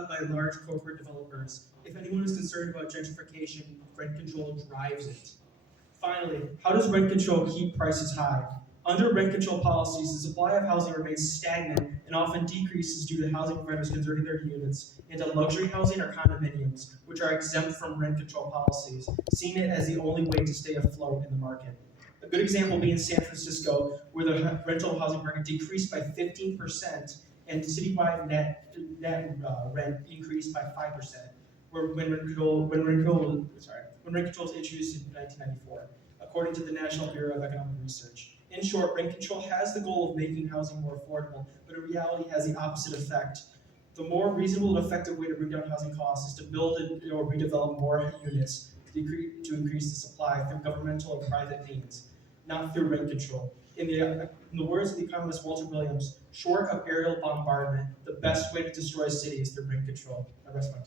up by large corporate developers. If anyone is concerned about gentrification, rent control drives it. Finally, how does rent control keep prices high? Under rent control policies, the supply of housing remains stagnant and often decreases due to housing providers converting their units into luxury housing or condominiums, which are exempt from rent control policies, seeing it as the only way to stay afloat in the market. A good example being San Francisco, where the rental housing market decreased by 15% and citywide net rent increased by 5%, when rent control was introduced in 1994, according to the National Bureau of Economic Research. In short, rent control has the goal of making housing more affordable, but in reality has the opposite effect. The more reasonable and effective way to bring down housing costs is to build or redevelop more units to increase the supply through governmental and private means, not through rent control. In the words of the economist Walter Williams, short of aerial bombardment, the best way to destroy a city is through rent control. I rest my time.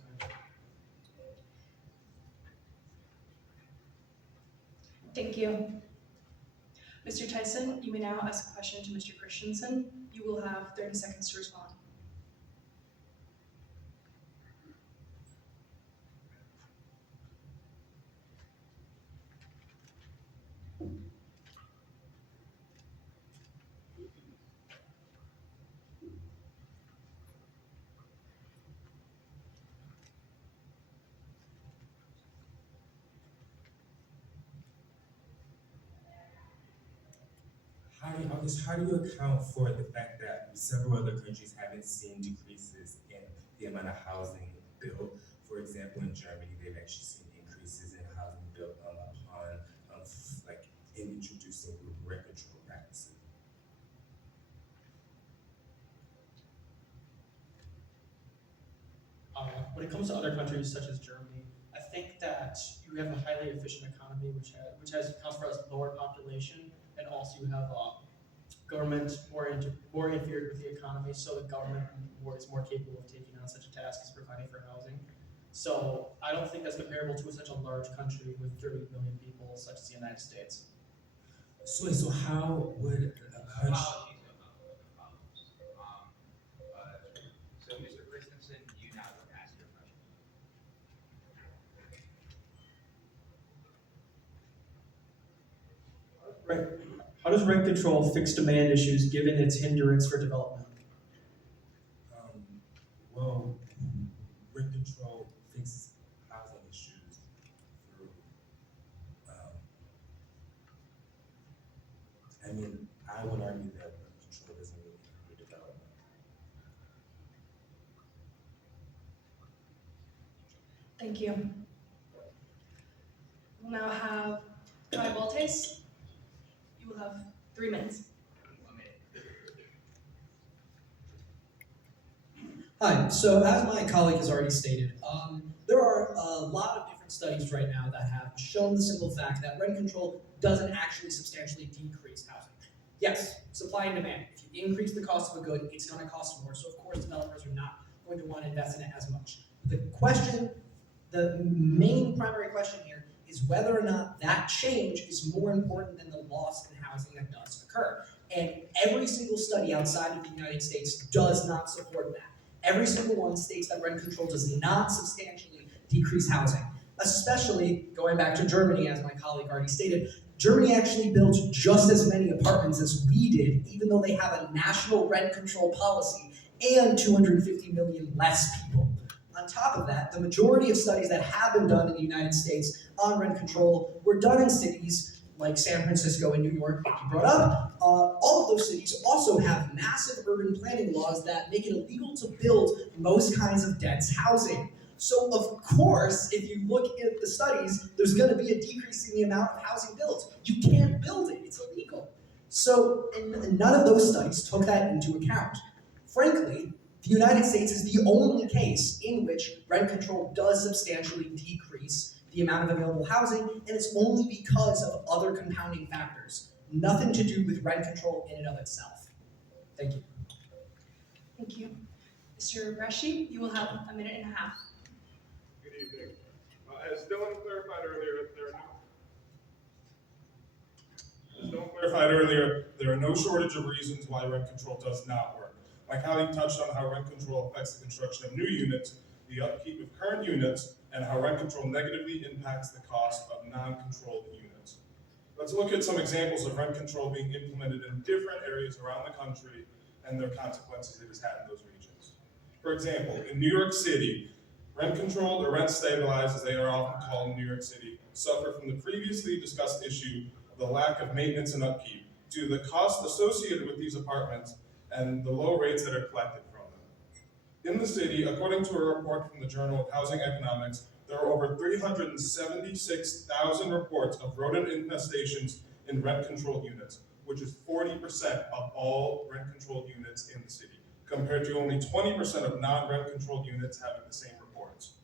Thank you. Mr. Tyson, you may now ask a question to Mr. Christensen. You will have 30 seconds to respond. How do you account for the fact that several other countries haven't seen decreases in the amount of housing built? For example, in Germany, they've actually seen increases in housing built upon like introducing rent control practices. When it comes to other countries such as Germany, I think that you have a highly efficient economy, which accounts for a lower population, and also you have government more interfered with the economy, so the government is more capable of taking on such a task as providing for housing. So I don't think that's comparable to such a large country with 30 million people, such as the United States. So how would a country? So, Mr. Christensen, you now ask your question. Right. How does rent control fix demand issues given its hindrance for development? Well, rent control fixes housing issues through. I would argue that rent control doesn't really hinder development. Thank you. We'll now have Troy Baltes. You will have 3 minutes. Hi, so as my colleague has already stated, there are a lot of different studies right now that have shown the simple fact that rent control doesn't actually substantially decrease housing. Yes, supply and demand. If you increase the cost of a good, it's going to cost more, so of course developers are not going to want to invest in it as much. The main primary question here is whether or not that change is more important than the loss in housing that does occur. And every single study outside of the United States does not support that. Every single one states that rent control does not substantially decrease housing, especially going back to Germany, as my colleague already stated. Germany actually built just as many apartments as we did, even though they have a national rent control policy and 250 million less people. On top of that, the majority of studies that have been done in the United States on rent control were done in cities like San Francisco and New York, like you brought up. All of those cities also have massive urban planning laws that make it illegal to build most kinds of dense housing. So of course, if you look at the studies, there's going to be a decrease in the amount of housing built. You can't build it, it's illegal. So and none of those studies took that into account. Frankly, the United States is the only case in which rent control does substantially decrease the amount of available housing, and it's only because of other compounding factors. Nothing to do with rent control in and of itself. Thank you. Thank you. Mr. Reshi, you will have 1.5 minutes. Good evening. As Dylan clarified earlier, there are no shortage of reasons why rent control does not work. My colleague touched on how rent control affects the construction of new units, the upkeep of current units, and how rent control negatively impacts the cost of non-controlled units. Let's look at some examples of rent control being implemented in different areas around the country and their consequences it has had in those regions. For example, in New York City, rent controlled or rent stabilized, as they are often called in New York City, suffer from the previously discussed issue of the lack of maintenance and upkeep due to the costs associated with these apartments and the low rates that are collected from them. In the city, according to a report from the Journal of Housing Economics, there are over 376,000 reports of rodent infestations in rent-controlled units, which is 40% of all rent-controlled units in the city, compared to only 20% of non-rent-controlled units having the same reports.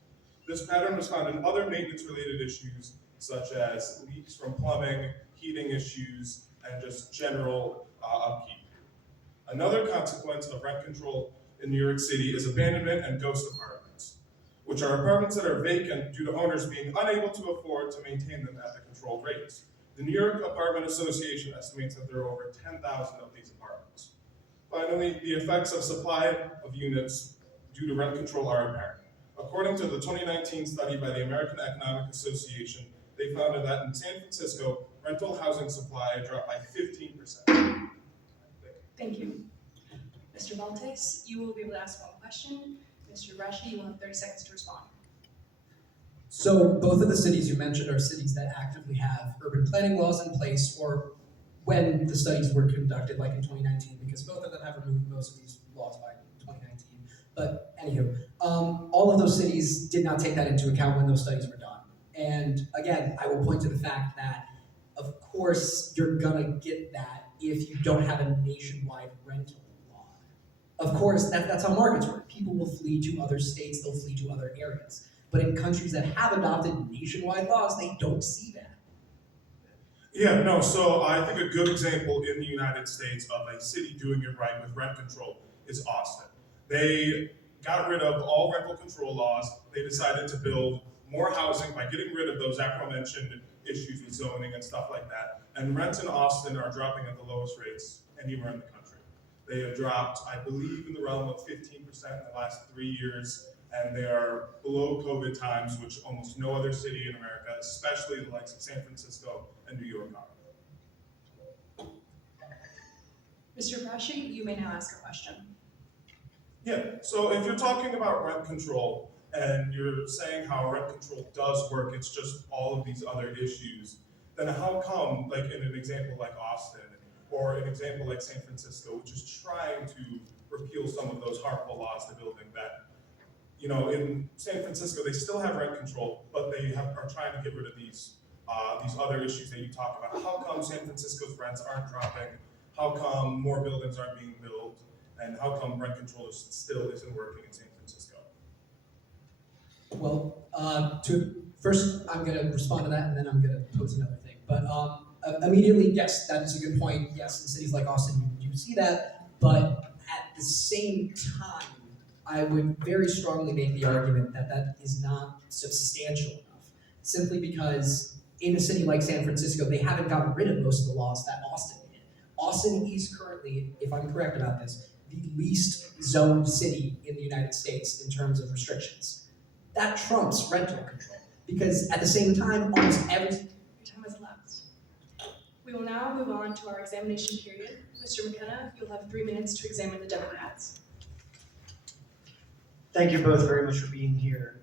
This pattern was found in other maintenance-related issues, such as leaks from plumbing, heating issues, and just general upkeep. Another consequence of rent control in New York City is abandonment and ghost apartments, which are apartments that are vacant due to owners being unable to afford to maintain them at the controlled rates. The New York Apartment Association estimates that there are over 10,000 of these apartments. Finally, the effects of supply of units due to rent control are apparent. According to the 2019 study by the American Economic Association, they found that in San Francisco, rental housing supply dropped by 15%. Thank you. Mr. Valtes, you will be able to ask one question. Mr. Rashi, you will have 30 seconds to respond. So both of the cities you mentioned are cities that actively have urban planning laws in place, or when the studies were conducted, like in 2019, because both of them have removed most of these laws by 2019. But anywho, all of those cities did not take that into account when those studies were done. And again, I will point to the fact that, of course, you're gonna get that if you don't have a nationwide rental law. Of course, that's how markets work. People will flee to other states, they'll flee to other areas. But in countries that have adopted nationwide laws, they don't see that. Yeah, no, so I think a good example in the United States of a city doing it right with rent control is Austin. They got rid of all rental control laws. They decided to build more housing by getting rid of those aforementioned issues with zoning and stuff like that. And rents in Austin are dropping at the lowest rates anywhere in the country. They have dropped, I believe, in the realm of 15% in the last 3 years, and they are below COVID times, which almost no other city in America, especially the likes of San Francisco and New York, are. Mr. Rashi, you may now ask a question. Yeah, so if you're talking about rent control, and you're saying how rent control does work, it's just all of these other issues, then how come, like in an example like Austin, or an example like San Francisco, which is trying to repeal some of those harmful laws to building that, you know, in San Francisco, they still have rent control, but they are trying to get rid of these other issues that you talk about. How come San Francisco's rents aren't dropping? How come more buildings aren't being built? And how come rent control still isn't working in San Francisco? Well, first I'm going to respond to that, and then I'm going to pose another thing. But immediately, yes, that is a good point. Yes, in cities like Austin, you see that. But at the same time, I would very strongly make the argument that that is not substantial enough. Simply because in a city like San Francisco, they haven't gotten rid of most of the laws that Austin did. Austin is currently, if I'm correct about this, the least zoned city in the United States in terms of restrictions. That trumps rental control, because at the same time, almost every... Your time has elapsed. We will now move on to our examination period. Mr. McKenna, you'll have 3 minutes to examine the Democrats. Thank you both very much for being here.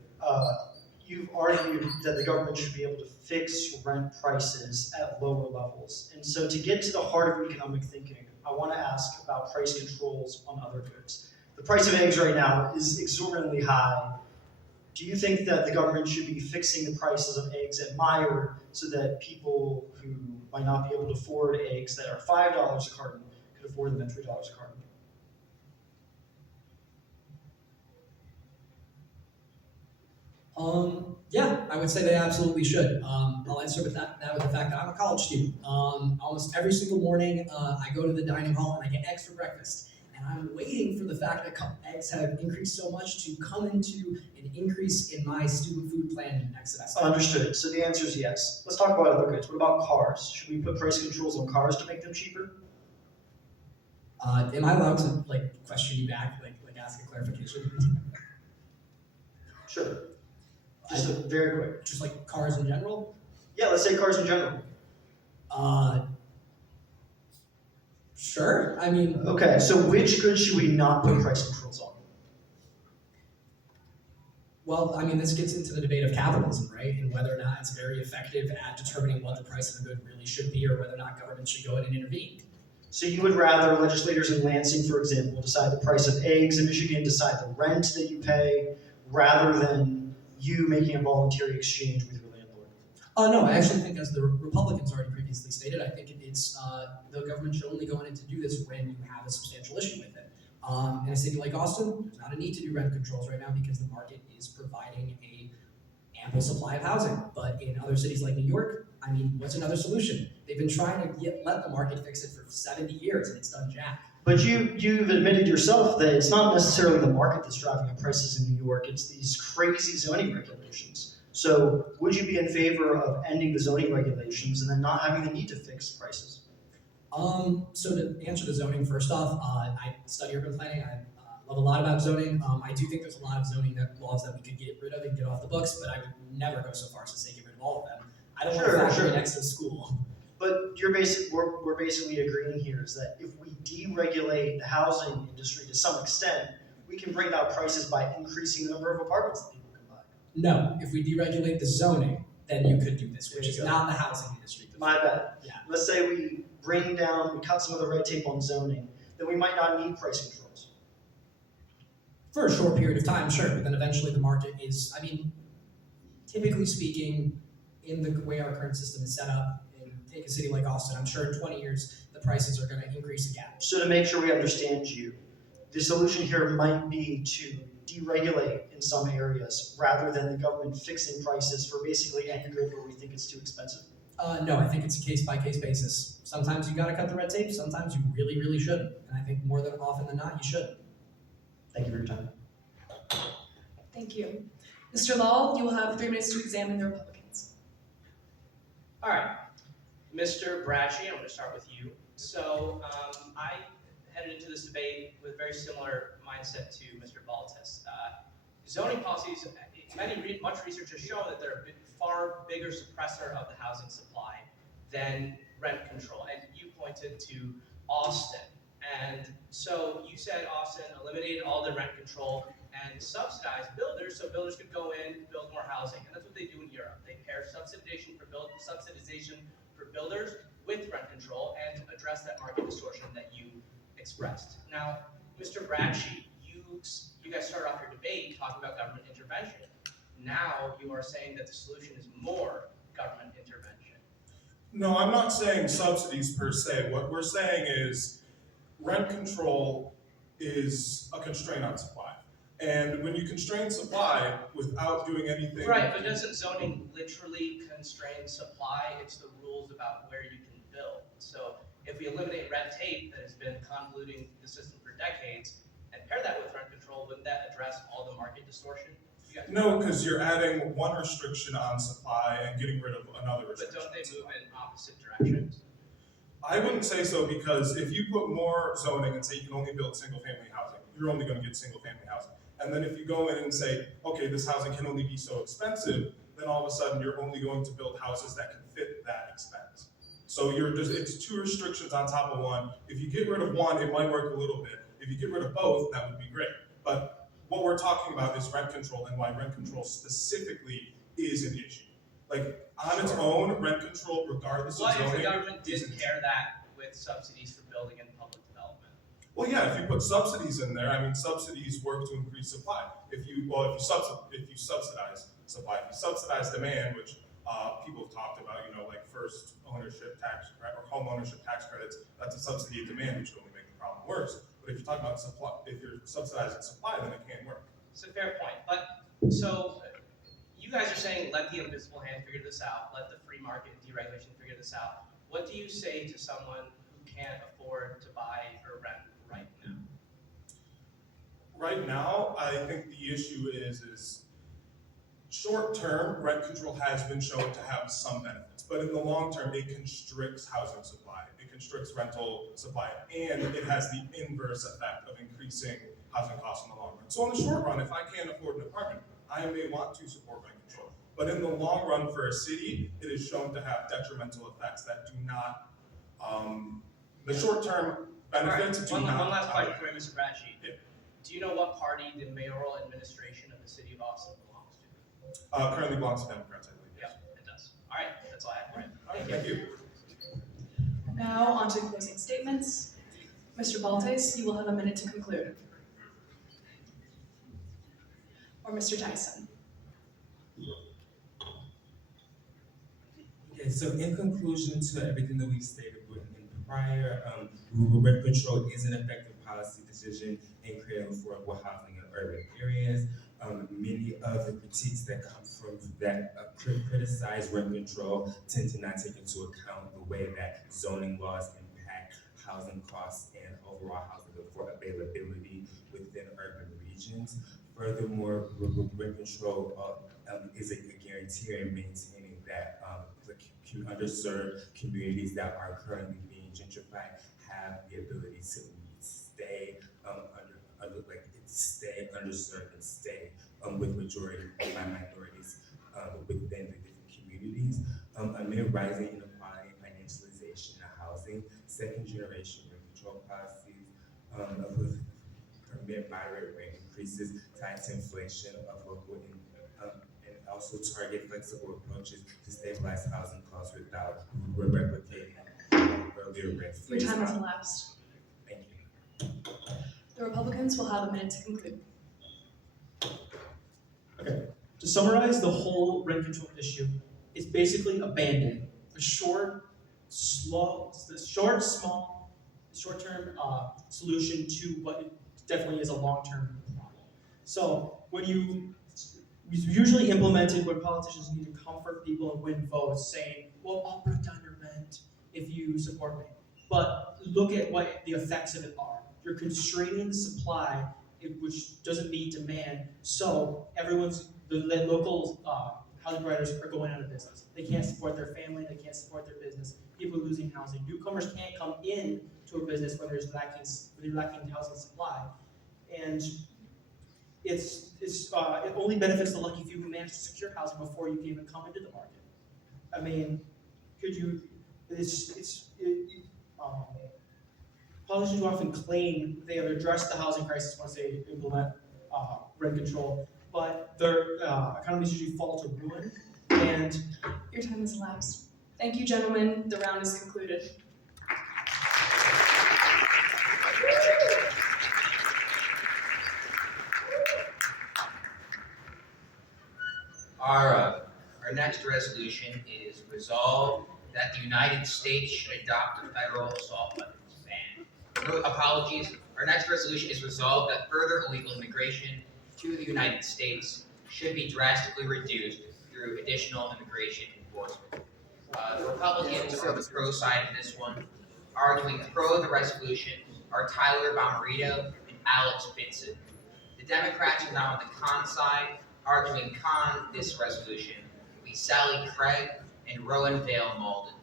You've argued that the government should be able to fix rent prices at lower levels. And so to get to the heart of economic thinking, I want to ask about price controls on other goods. The price of eggs right now is exorbitantly high. Do you think that the government should be fixing the prices of eggs at Meijer so that people who might not be able to afford eggs that are $5 a carton could afford them at $3 a carton? Yeah, I would say they absolutely should. I'll answer with that with the fact that I'm a college student. Almost every single morning, I go to the dining hall and I get eggs for breakfast. And I'm waiting for the fact that eggs have increased so much to come into an increase in my student food plan next semester. Understood. So the answer is yes. Let's talk about other goods. What about cars? Should we put price controls on cars to make them cheaper? Am I allowed to like question you back, like ask a clarification? Sure. Just very quick. Just like cars in general? Yeah, let's say cars in general. Sure. I mean, Okay, so which goods should we not put price controls on? well, I mean, this gets into the debate of capitalism, right? And whether or not it's very effective at determining what the price of a good really should be, or whether or not government should go in and intervene. So you would rather legislators in Lansing, for example, decide the price of eggs in Michigan, decide the rent that you pay, rather than you making a voluntary exchange with your landlord? No, I actually think, as the Republicans already previously stated, I think it's the government should only go in to do this when you have a substantial issue with it. In a city like Austin, there's not a need to do rent controls right now because the market is providing a ample supply of housing. But in other cities like New York, I mean, what's another solution? They've been trying to let the market fix it for 70 years and it's done jack. But you've admitted yourself that it's not necessarily the market that's driving up prices in New York, it's these crazy zoning regulations. So would you be in favor of ending the zoning regulations and then not having the need to fix prices? So to answer the zoning, first off, I study urban planning. I love a lot about zoning. I do think there's a lot of zoning laws that we could get rid of and get off the books, but I would never go so far as to say get rid of all of them. I don't want Sure, a factory sure. next to a school. But we're basically agreeing here is that if we deregulate the housing industry to some extent, we can bring down prices by increasing the number of apartments that people can buy. No, if we deregulate the zoning, then you could do this, which There is you go. not the housing industry. My bad. Yeah. Let's say we cut some of the red tape on zoning, then we might not need price controls. For a short period of time, sure, but then eventually the market is, I mean, typically speaking, in the way our current system is set up, and take a city like Austin, I'm sure in 20 years, the prices are gonna increase again. So to make sure we understand you, the solution here might be to deregulate in some areas rather than the government fixing prices for basically any good where we think it's too expensive. No, I think it's a case-by-case basis. Sometimes you gotta cut the red tape, sometimes you really, really shouldn't. And I think more than often than not, you should. Thank you for your time. Thank you. Mr. Lal, you will have 3 minutes to examine the Republicans. All right, Mr. Braschi, I'm going to start with you. So I headed into this debate with a very similar mindset to Mr. Baltus. Zoning policies, much research has shown that they're a far bigger suppressor of the housing supply than rent control. And you pointed to Austin. And so you said Austin eliminated all the rent control and subsidized builders so builders could go in and build more housing. And that's what they do in Europe. They pair subsidization for builders with rent control and address that market distortion that you expressed. Now, Mr. Braschi, you guys started off your debate talking about government intervention. Now you are saying that the solution is more government intervention. No, I'm not saying subsidies per se. What we're saying is rent control is a constraint on supply. And when you constrain supply without doing anything. Right, but doesn't zoning literally constrain supply? It's the rules about where you can build. So if we eliminate red tape that has been convoluting the system for decades and pair that with rent control, wouldn't that address all the market distortion? No, because you're adding one restriction on supply and getting rid of another But restriction. don't they move in opposite directions? I wouldn't say so, because if you put more zoning and say you can only build single family housing, you're only gonna get single family housing. And then if you go in and say, okay, this housing can only be so expensive, then all of a sudden you're only going to build houses that can fit that expense. So it's two restrictions on top of one. If you get rid of one, it might work a little bit. If you get rid of both, that would be great. But what we're talking about is rent control, and why rent control specifically is an issue. Like, on its own, rent control, regardless of What zoning. if the government is didn't an pair that with subsidies for building and public development? Well, yeah, if you put subsidies in there, I mean, subsidies work to increase supply. If you subsidize supply, if you subsidize demand, which people have talked about, like first ownership tax or home ownership tax credits, that's a subsidy of demand, which will only make the problem worse. But if you're talking about supply, if you're subsidizing supply, then it can't work. It's a fair point, but so you guys are saying let the invisible hand figure this out, let the free market and deregulation figure this out. What do you say to someone who can't afford to buy or rent right now? Right now, I think the issue is Short term, rent control has been shown to have some benefits, but in the long term, it constricts housing supply. It constricts rental supply, and it has the inverse effect of increasing housing costs in the long run. So in the short run, if I can't afford an apartment, I may want to support rent control. But in the long run for a city, it is shown to have detrimental effects that do not, the short term benefits do One not. last question for you, Mr. Braschi. Yeah. Do you know what party the mayoral administration of the city of Austin belongs to? Currently belongs to Democrats, I believe. Yes. Yep, it does. All right, that's all I have for you. All right, thank you. Now, on to closing statements. Mr. Baltes, you will have a minute to conclude. Or Mr. Tyson. Okay, so in conclusion to everything that we've stated in prior, rent control is an effective policy decision in creating affordable housing in urban areas. Many of the critiques that come from that criticize rent control tend to not take into account the way that zoning laws impact housing costs and overall housing availability within urban regions. Furthermore, rent control is a guarantee in maintaining that the underserved communities that are currently being gentrified have the ability to stay stay underserved and stay with majority by minorities within the different communities. Amid rising inequality and financialization of housing, second generation rent control policies permit moderate rent increases tied to inflation of local income and also target flexible approaches to stabilize housing costs without replicating earlier rent freeze. Your time has elapsed. Thank you. The Republicans will have a minute to conclude. To summarize the whole rent control issue, it's basically a Band-Aid. The short-term solution to what definitely is a long-term problem. So when we usually implemented when politicians need to comfort people and win votes, saying, "Well, I'll bring down your rent if you support me." But look at what the effects of it are. You're constraining the supply, which doesn't meet demand. So the local housing providers are going out of business. They can't support their family. They can't support their business. People are losing housing. Newcomers can't come in to a business when they're lacking housing supply, and it only benefits the lucky few who manage to secure housing before you can even come into the market. I mean, politicians often claim they have addressed the housing crisis once they implement rent control, but their economies usually fall to ruin. And Your time has elapsed. Thank you, gentlemen. The round is concluded. Our next resolution is resolved that the United States should adopt a federal assault weapons ban. No apologies. Our next resolution is resolved that further illegal immigration to the United States should be drastically reduced through additional immigration enforcement. The Republicans are the pro side of this one. Arguing pro the resolution are Tyler Bomarito and Alex Bitson. The Democrats are now on the con side. Arguing con this resolution will be Sally Craig and Rowan Vale Malden.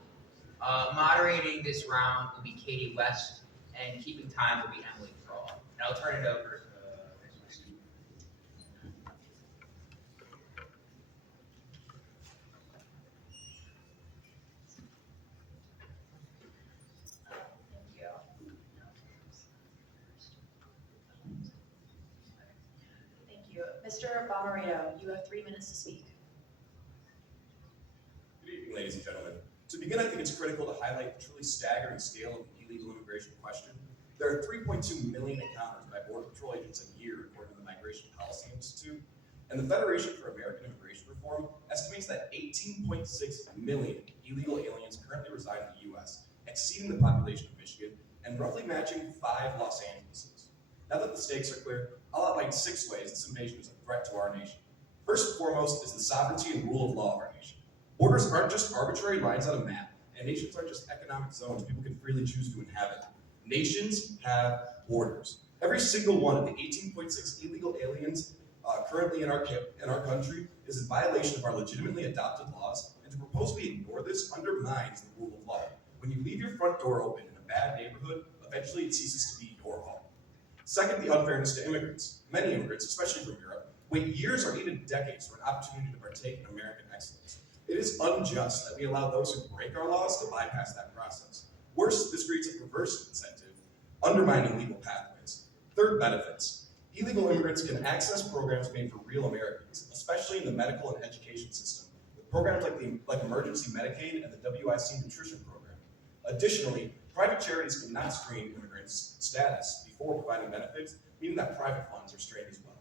Moderating this round will be Katie West, and keeping time will be Emily Kroll. And I'll turn it over to Ms. West. Thank you. Thank you. Mr. Bomarito, you have 3 minutes to speak. Good evening, ladies and gentlemen. To begin, I think it's critical to highlight the truly staggering scale of the illegal immigration question. There are 3.2 million encounters by Border Patrol agents a year, according to the Migration Policy Institute. And the Federation for American Immigration Reform estimates that 18.6 million illegal aliens currently reside in the U.S., exceeding the population of Michigan and roughly matching 5 Los Angeleses. Now that the stakes are clear, I'll outline 6 ways this invasion is a threat to our nation. First and foremost is the sovereignty and rule of law of our nation. Borders aren't just arbitrary lines on a map, and nations aren't just economic zones people can freely choose to inhabit. Nations have borders. Every single one of the 18.6 illegal aliens currently in our country is in violation of our legitimately adopted laws, and to propose we ignore this undermines the rule of law. When you leave your front door open in a bad neighborhood, eventually it ceases to be your home. Second, the unfairness to immigrants. Many immigrants, especially from Europe, wait years or even decades for an opportunity to partake in American excellence. It is unjust that we allow those who break our laws to bypass that process. Worse, this creates a perverse incentive, undermining legal pathways. Third, benefits. Illegal immigrants can access programs made for real Americans, especially in the medical and education system, with programs like Emergency Medicaid and the WIC Nutrition Program. Additionally, private charities cannot screen immigrants' status before providing benefits, meaning that private funds are strained as well.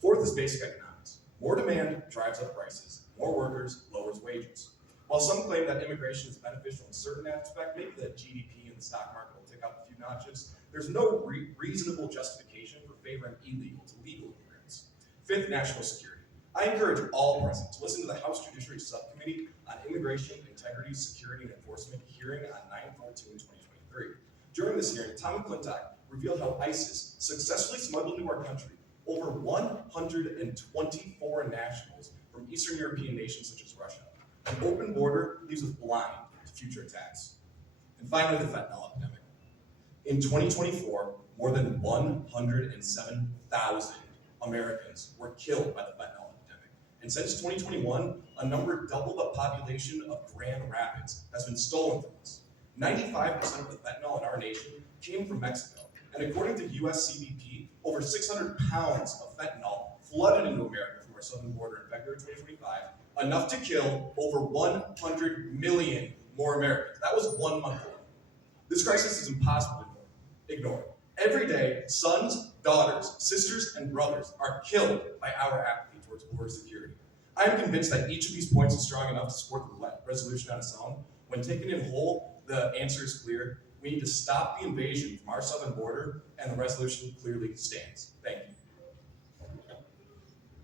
Fourth is basic economics. More demand drives up prices. More workers lowers wages. While some claim that immigration is beneficial in certain aspects, maybe the GDP and the stock market will tick up a few notches, there's no reasonable justification for favoring illegal to legal immigrants. Fifth, national security. I encourage all present to listen to the House Judiciary Subcommittee on Immigration, Integrity, Security, and Enforcement hearing on 9/14/2023. During this hearing, Tom McClintock revealed how ISIS successfully smuggled into our country over 124 nationals from Eastern European nations such as Russia. An open border leaves us blind to future attacks. And finally, the fentanyl epidemic. In 2024, more than 107,000 Americans were killed by the fentanyl epidemic. And since 2021, a number double the population of Grand Rapids has been stolen from us. 95% of the fentanyl in our nation came from Mexico. And according to US CBP, over 600 pounds of fentanyl flooded into America from our southern border in February 2025, enough to kill over 100 million more Americans. That was 1 month ago. This crisis is impossible to ignore. Every day, sons, daughters, sisters, and brothers are killed by our apathy towards border security. I am convinced that each of these points is strong enough to support the resolution on its own. When taken in whole, the answer is clear. We need to stop the invasion from our southern border, and the resolution clearly stands. Thank you.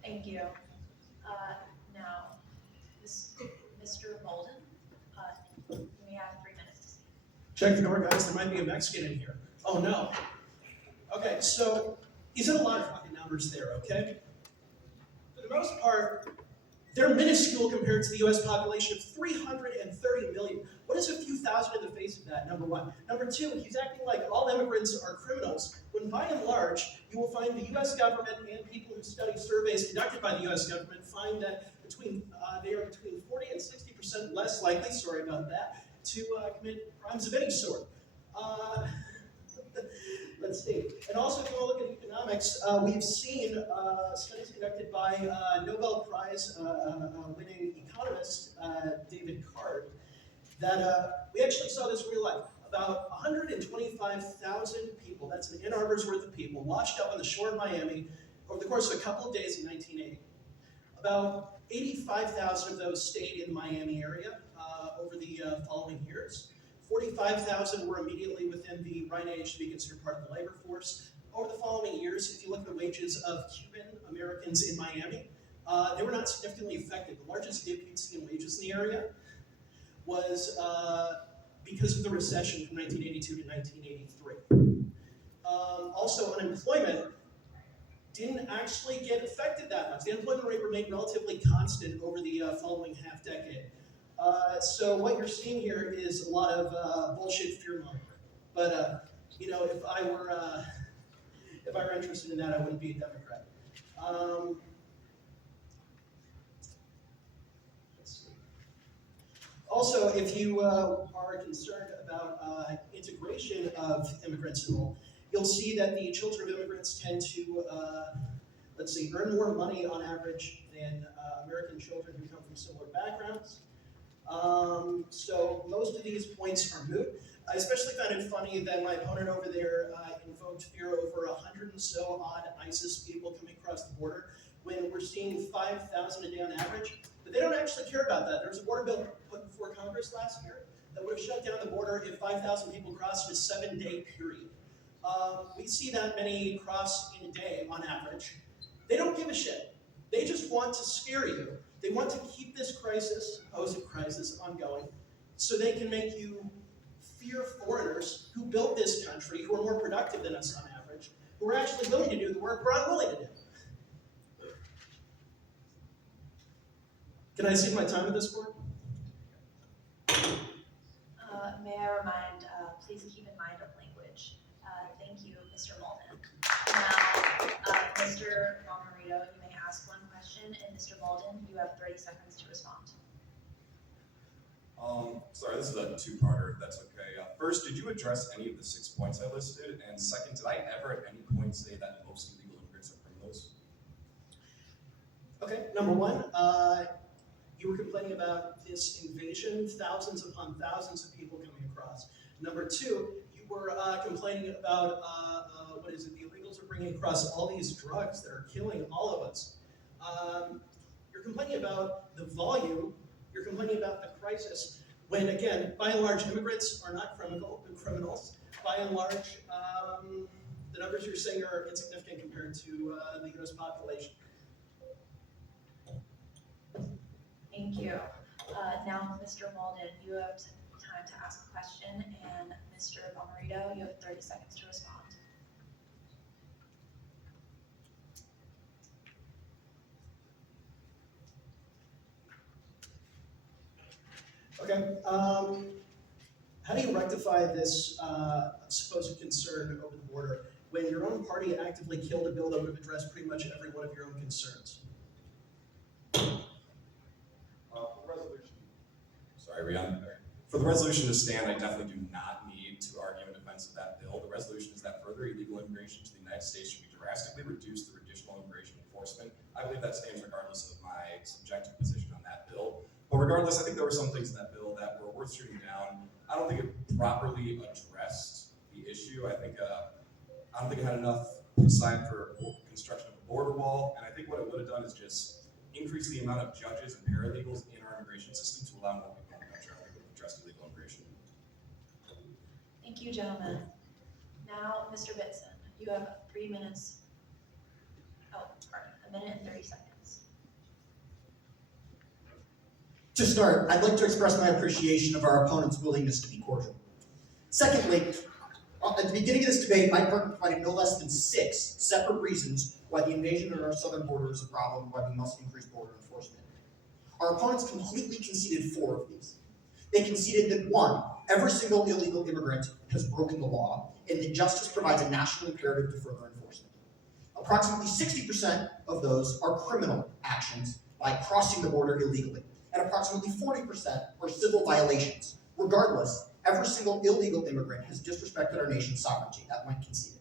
Thank you. Now, Mr. Bolden, we have 3 minutes. Check the door, guys. There might be a Mexican in here. Oh no. Okay, so he's in a lot of fucking numbers there, okay? For the most part, they're minuscule compared to the US population of 330 million. What is a few thousand in the face of that, number one? Number two, he's acting like all immigrants are criminals, when by and large, you will find the US government and people who study surveys conducted by the US government find that they are between 40 and 60% less likely, sorry about that, to commit crimes of any sort. Let's see. And also, if you want to look at economics, we've seen studies conducted by Nobel Prize winning economist David Card that we actually saw this in real life. About 125,000 people, that's an Ann Arbor's worth of people, washed up on the shore of Miami over the course of a couple of days in 1980. About 85,000 of those stayed in the Miami area over the following years. 45,000 were immediately within the right age to be considered part of the labor force. Over the following years, if you look at the wages of Cuban Americans in Miami, they were not significantly affected. The largest dip you'd see in wages in the area was because of the recession from 1982 to 1983. Also, unemployment didn't actually get affected that much. The unemployment rate remained relatively constant over the following half decade. So what you're seeing here is a lot of bullshit fear-mongering. But if I were interested in that, I wouldn't be a Democrat. Let's see. Also, if you are concerned about integration of immigrants and all, you'll see that the children of immigrants tend to, earn more money on average than American children who come from similar backgrounds. So most of these points are moot. I especially found it funny that my opponent over there invoked fear over 100 and so odd ISIS people coming across the border when we're seeing 5,000 a day on average. But they don't actually care about that. There was a border bill put before Congress last year that would have shut down the border if 5,000 people crossed in a 7-day period. We see that many cross in a day on average. They don't give a shit. They just want to scare you. They want to keep this supposed crisis, ongoing, so they can make you fear foreigners who built this country, who are more productive than us on average, who are actually willing to do the work we're unwilling to do. Can I cede my time at this point? May I remind, please keep in mind our language. Thank you, Mr. Molden. Now, Mr. Bomarito, you may ask one question, and Mr. Molden, you have 30 seconds to respond. Sorry, this is a two-parter, if that's okay. First, did you address any of the 6 points I listed? And second, did I ever at any point say that most illegal immigrants are criminals? Okay, number one, you were complaining about this invasion, thousands upon thousands of people coming across. Number two, you were complaining about, the illegals are bringing across all these drugs that are killing all of us. You're complaining about the volume, you're complaining about the crisis, when again, by and large, immigrants are not criminals. By and large, the numbers you're saying are insignificant compared to the US population. Thank you. Now, Mr. Molden, you have time to ask a question, and Mr. Bomarito, you have 30 seconds to respond. Okay, how do you rectify this supposed concern over the border when your own party actively killed a bill that would have addressed pretty much every one of your own concerns? Sorry, Rian. For the resolution to stand, I definitely do not need to argue in defense of that bill. The resolution is that further illegal immigration to the United States should be drastically reduced through additional immigration enforcement. I believe that stands regardless of my subjective position on that bill. But regardless, I think there were some things in that bill that were worth shooting down. I don't think it properly addressed the issue. I don't think it had enough put aside for construction of a border wall. And I think what it would have done is just increase the amount of judges and paralegals in our immigration system to allow more people in the country. I don't think it would address illegal immigration. Thank you, gentlemen. Now, Mr. Bitson, you have 3 minutes. Oh, pardon, 1 minute and 30 seconds. To start, I'd like to express my appreciation of our opponent's willingness to be cordial. Secondly, at the beginning of this debate, my partner provided no less than 6 separate reasons why the invasion of our southern border is a problem, why we must increase border enforcement. Our opponents completely conceded 4 of these. They conceded that 1, every single illegal immigrant has broken the law, and that justice provides a national imperative to further enforcement. Approximately 60% of those are criminal actions by crossing the border illegally, and approximately 40% are civil violations. Regardless, every single illegal immigrant has disrespected our nation's sovereignty. That went conceded.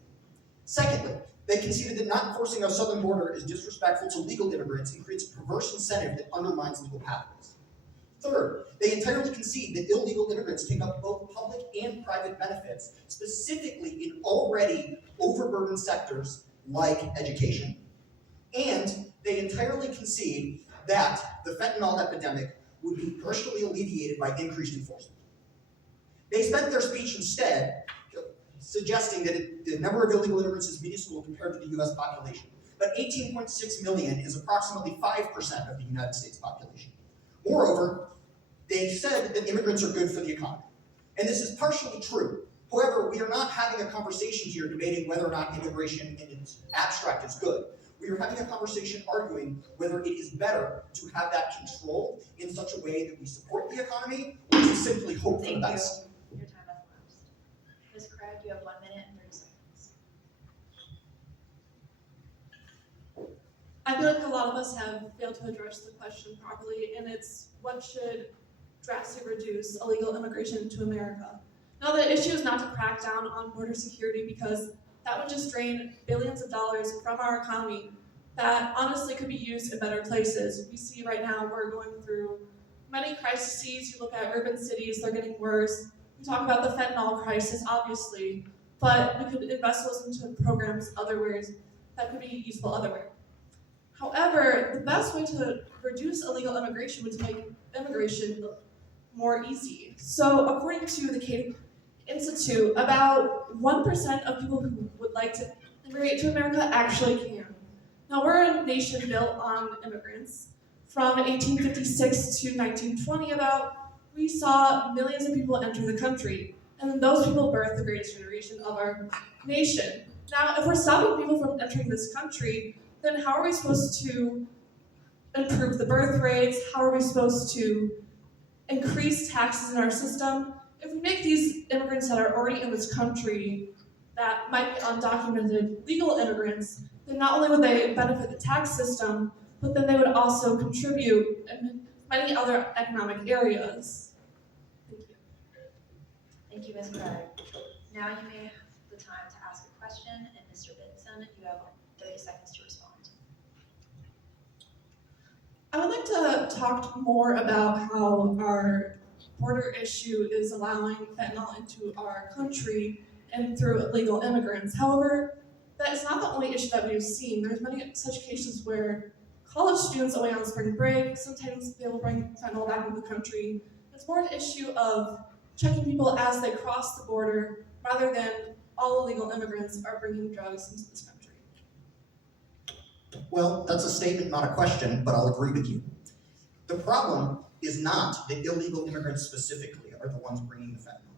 Secondly, they conceded that not enforcing our southern border is disrespectful to legal immigrants and creates a perverse incentive that undermines legal pathways. Third, they entirely concede that illegal immigrants take up both public and private benefits, specifically in already overburdened sectors like education. And they entirely concede that the fentanyl epidemic would be partially alleviated by increased enforcement. They spent their speech instead suggesting that the number of illegal immigrants is minuscule compared to the US population. But 18.6 million is approximately 5% of the United States population. Moreover, they said that immigrants are good for the economy. And this is partially true. However, we are not having a conversation here debating whether or not immigration in its abstract is good. We are having a conversation arguing whether it is better to have that control in such a way that we support the economy or to simply hope for the best. Your time has elapsed. Ms. Craig, you have 1 minute and 30 seconds. I feel like a lot of us have failed to address the question properly, and it's what should drastically reduce illegal immigration to America. Now, the issue is not to crack down on border security because that would just drain billions of dollars from our economy that honestly could be used in better places. We see right now we're going through many crises. You look at urban cities, they're getting worse. We talk about the fentanyl crisis, obviously, but we could invest those into programs other ways that could be useful otherwhere. However, the best way to reduce illegal immigration would make immigration more easy. So according to the Cato Institute, about 1% of people who would like to immigrate to America actually can. Now, we're a nation built on immigrants. From 1856 to 1920, we saw millions of people enter the country, and those people birthed the greatest generation of our nation. Now, if we're stopping people from entering this country, then how are we supposed to improve the birth rates? How are we supposed to increase taxes in our system? If we make these immigrants that are already in this country that might be undocumented legal immigrants, then not only would they benefit the tax system, but then they would also contribute in many other economic areas. Thank you. Thank you, Ms. Craig. Now you may have the time to ask a question, and Mr. Benson, you have 30 seconds to respond. I would like to talk more about how our border issue is allowing fentanyl into our country and through illegal immigrants. However, that is not the only issue that we've seen. There's many such cases where college students away on spring break, sometimes they will bring fentanyl back into the country. It's more an issue of checking people as they cross the border rather than all illegal immigrants are bringing drugs into this country. Well, that's a statement, not a question, but I'll agree with you. The problem is not that illegal immigrants specifically are the ones bringing the fentanyl.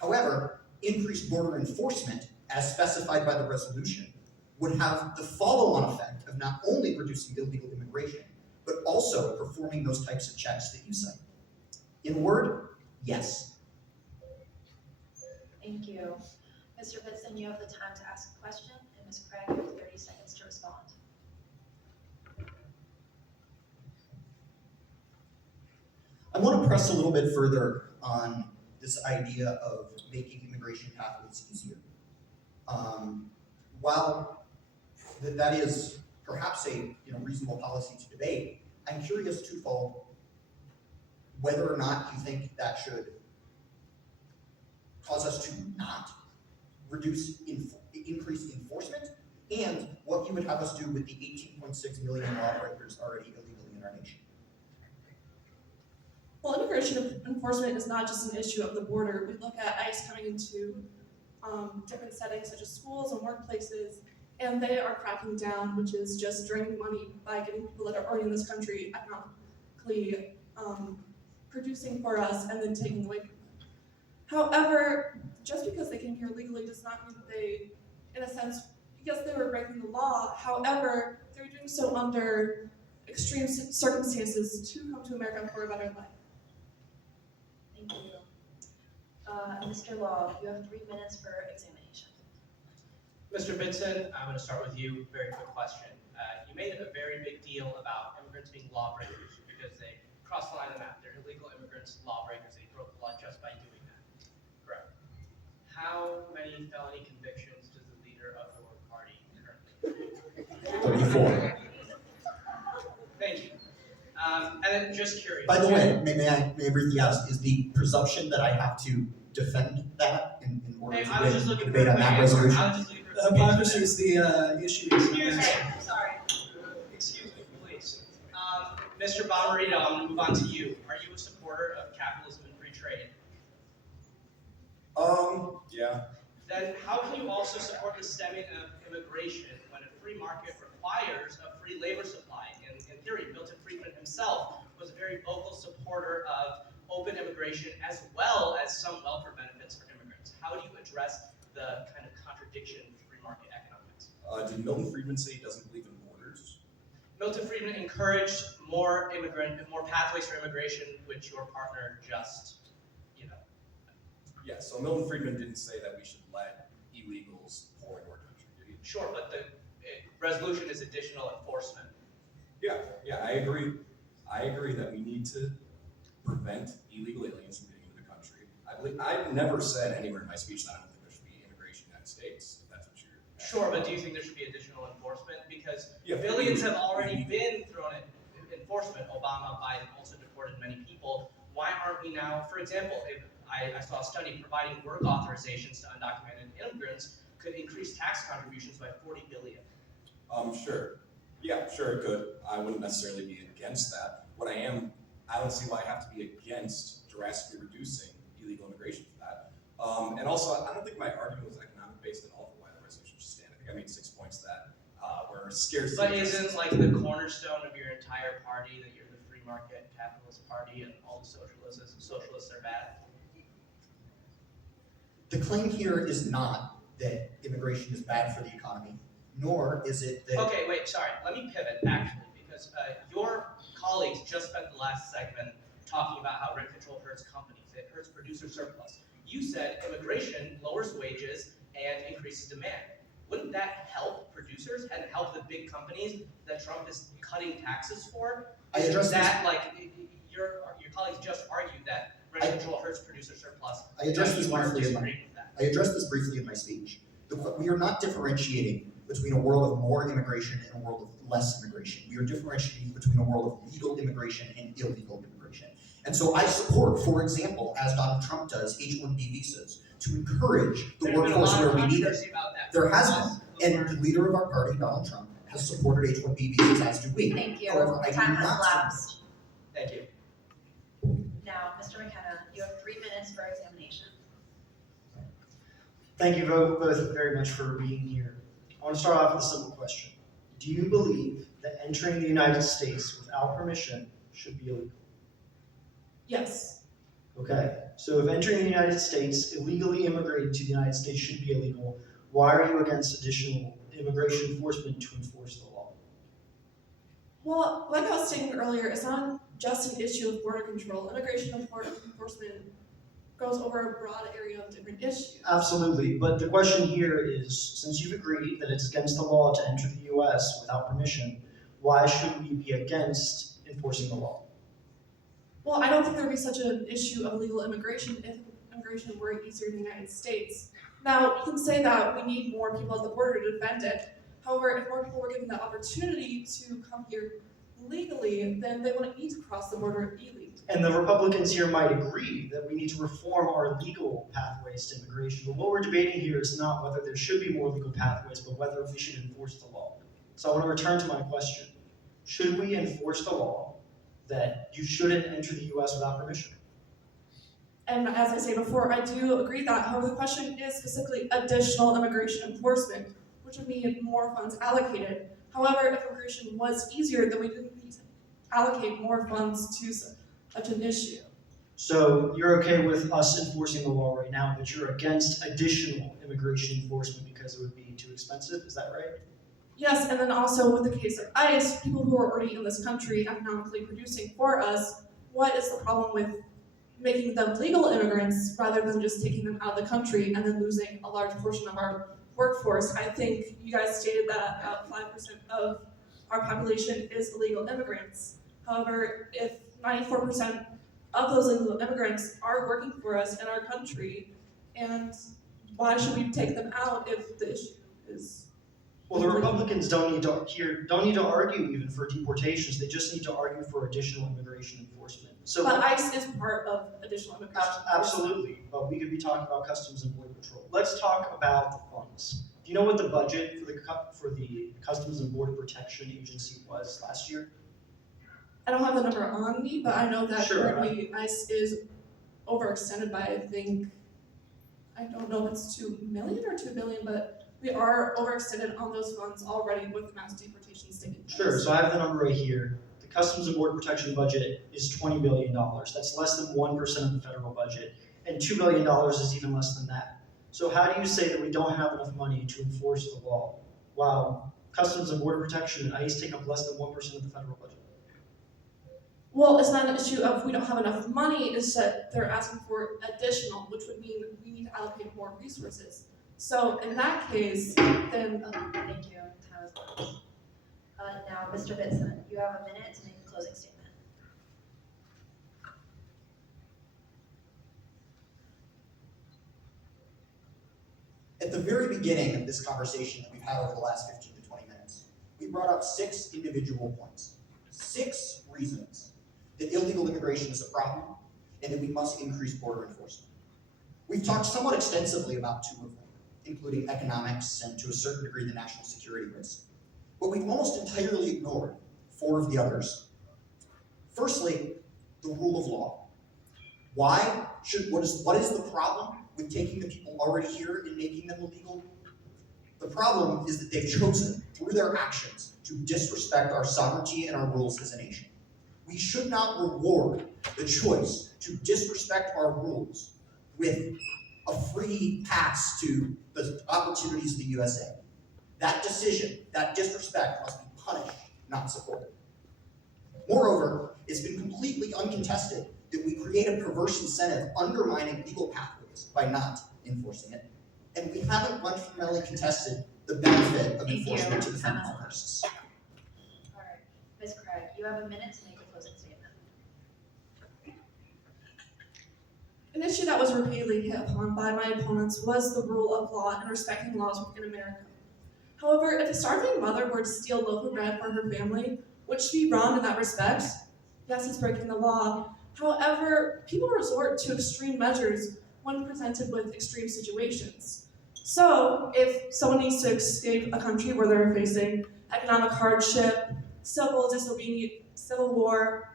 However, increased border enforcement, as specified by the resolution, would have the follow-on effect of not only reducing illegal immigration, but also performing those types of checks that you cite. In a word, yes. Thank you. Mr. Benson, you have the time to ask a question, and Ms. Craig, you have 30 seconds to respond. I want to press a little bit further on this idea of making immigration pathways easier. While that is perhaps a reasonable policy to debate, I'm curious twofold whether or not you think that should cause us to not increase enforcement, and what you would have us do with the 18.6 million lawbreakers already illegally in our nation. Well, immigration enforcement is not just an issue of the border. We look at ICE coming into different settings such as schools and workplaces, and they are cracking down, which is just draining money by getting people that are already in this country economically producing for us and then taking away from them. However, just because they came here legally does not mean that they, in a sense, yes, they were breaking the law. However, they're doing so under extreme circumstances to come to America for a better life. Thank you. Mr. Law, you have 3 minutes for examination. Mr. Benson, I'm going to start with you. Very quick question. You made a very big deal about immigrants being lawbreakers because they crossed the line on the map. They're illegal immigrants, lawbreakers. They broke the law just by doing that. Correct. How many felony convictions does the leader of your party currently have? 34. Thank you. And then just curious. By the way, may I briefly ask, is the presumption that I have to defend that in order Hey, to I was just win looking debate for a on that quick answer. resolution? I was just looking for a quick Hypocrisy answer. is the issue. Excuse me. Sorry. Excuse me, please. Mr. Bomarito, I'm going to move on to you. Are you a supporter of capitalism and free trade? Yeah. Then how can you also support the stemming of immigration when a free market requires a free labor supply? In theory, Milton Friedman himself was a very vocal supporter of open immigration as well as some welfare benefits for immigrants. How do you address the kind of contradiction in free market economics? Did Milton Friedman say he doesn't believe in borders? Milton Friedman encouraged more pathways for immigration, which your partner just, Yeah, so Milton Friedman didn't say that we should let illegals pour into our country, did he? Sure, but the resolution is additional enforcement. Yeah, I agree. I agree that we need to prevent illegal aliens from getting into the country. I've never said anywhere in my speech that I don't think there should be immigration in the United States, if that's what you're asking. Sure, but do you think there should be additional enforcement? Because Yeah, billions have already been thrown at enforcement. Obama, Biden also deported many people. Why aren't we now, for example, I saw a study providing work authorizations to undocumented immigrants could increase tax contributions by $40 billion. Sure. Yeah, sure, it could. I wouldn't necessarily be against that. I don't see why I have to be against drastically reducing illegal immigration for that. And also, I don't think my argument was economic based at all for why the resolution should stand. I think I made 6 points that were scarcity. But isn't like the cornerstone of your entire party that you're the free market capitalist party and all the socialists are bad? The claim here is not that immigration is bad for the economy, nor is it that. Okay, wait, sorry. Let me pivot, actually, because your colleagues just spent the last segment talking about how rent control hurts companies, it hurts producer surplus. You said immigration lowers wages and increases demand. Wouldn't that help producers and help the big companies that Trump is cutting taxes for? I addressed Isn't that like your colleagues just argued that rent control hurts producer surplus? I addressed this You are briefly in my, disagreeing with that. I addressed this briefly in my speech. We are not differentiating between a world of more immigration and a world of less immigration. We are differentiating between a world of legal immigration and illegal immigration. And so I support, for example, as Donald Trump does, H-1B visas to encourage the There's been a workforce lot where of we need it. controversy about that. There has been, and the leader of our party, Donald Trump, has supported H-1B visas, as do we. Thank you. However, I do Time has not lapsed. Thank you. Now, Mr. McKenna, you have 3 minutes for examination. Thank you both very much for being here. I want to start off with a simple question. Do you believe that entering the United States without permission should be illegal? Yes. Okay, so if entering the United States, illegally immigrating to the United States should be illegal, why are you against additional immigration enforcement to enforce the law? Well, like I was stating earlier, it's not just an issue of border control. Immigration and border enforcement goes over a broad area of different issues. Absolutely, but the question here is, since you've agreed that it's against the law to enter the US without permission, why should we be against enforcing the law? Well, I don't think there would be such an issue of illegal immigration if immigration were easier in the United States. Now, you can say that we need more people at the border to defend it. However, if more people were given the opportunity to come here legally, then they wouldn't need to cross the border illegally. And the Republicans here might agree that we need to reform our legal pathways to immigration, but what we're debating here is not whether there should be more legal pathways, but whether we should enforce the law. So I want to return to my question. Should we enforce the law that you shouldn't enter the US without permission? And as I say before, I do agree that. However, the question is specifically additional immigration enforcement, which would mean more funds allocated. However, if immigration was easier, then we didn't need to allocate more funds to such an issue. So you're okay with us enforcing the law right now, but you're against additional immigration enforcement because it would be too expensive, is that right? Yes, and then also with the case of ICE, people who are already in this country economically producing for us, what is the problem with making them legal immigrants rather than just taking them out of the country and then losing a large portion of our workforce? I think you guys stated that about 5% of our population is illegal immigrants. However, if 94% of those illegal immigrants are working for us in our country, and why should we take them out if the issue is? Well, the Republicans don't need to argue even for deportations. They just need to argue for additional immigration enforcement. So, But ICE is part of additional immigration. absolutely, but we could be talking about Customs and Border Patrol. Let's talk about the funds. Do you know what the budget for the Customs and Border Protection Agency was last year? I don't have the number on me, but I know that Sure. currently ICE is overextended by, I think, I don't know if it's 2 million or 2 billion, but we are overextended on those funds already with mass deportations taking place. Sure, so I have the number right here. The Customs and Border Protection budget is $20 billion. That's less than 1% of the federal budget, and $2 billion is even less than that. So how do you say that we don't have enough money to enforce the law, while Customs and Border Protection and ICE take up less than 1% of the federal budget? Well, it's not an issue of we don't have enough money, it's that they're asking for additional, which would mean we need to allocate more resources. So in that case, then Thank you. Time is lapsed. Now, Mr. Bitson, you have a minute to make a closing statement. At the very beginning of this conversation that we've had over the last 15 to 20 minutes, we brought up 6 individual points, 6 reasons that illegal immigration is a problem and that we must increase border enforcement. We've talked somewhat extensively about 2 of them, including economics and to a certain degree the national security risk. But we've almost entirely ignored 4 of the others. Firstly, the rule of law. What is the problem with taking the people already here and making them illegal? The problem is that they've chosen, through their actions, to disrespect our sovereignty and our rules as a nation. We should not reward the choice to disrespect our rules with a free pass to the opportunities of the USA. That decision, that disrespect must be punished, not supported. Moreover, it's been completely uncontested that we create a perverse incentive undermining legal pathways by not enforcing it. And we haven't once fundamentally contested the benefit of Thank you. enforcement to defend homeowners. All right, Ms. Craig, you have a minute to make a closing statement. An issue that was repeatedly hit upon by my opponents was the rule of law and respecting laws within America. However, if a starving mother were to steal loaf of bread for her family, would she be wrong in that respect? Yes, it's breaking the law. However, people resort to extreme measures when presented with extreme situations. So, if someone needs to escape a country where they're facing economic hardship, civil disobedience, civil war,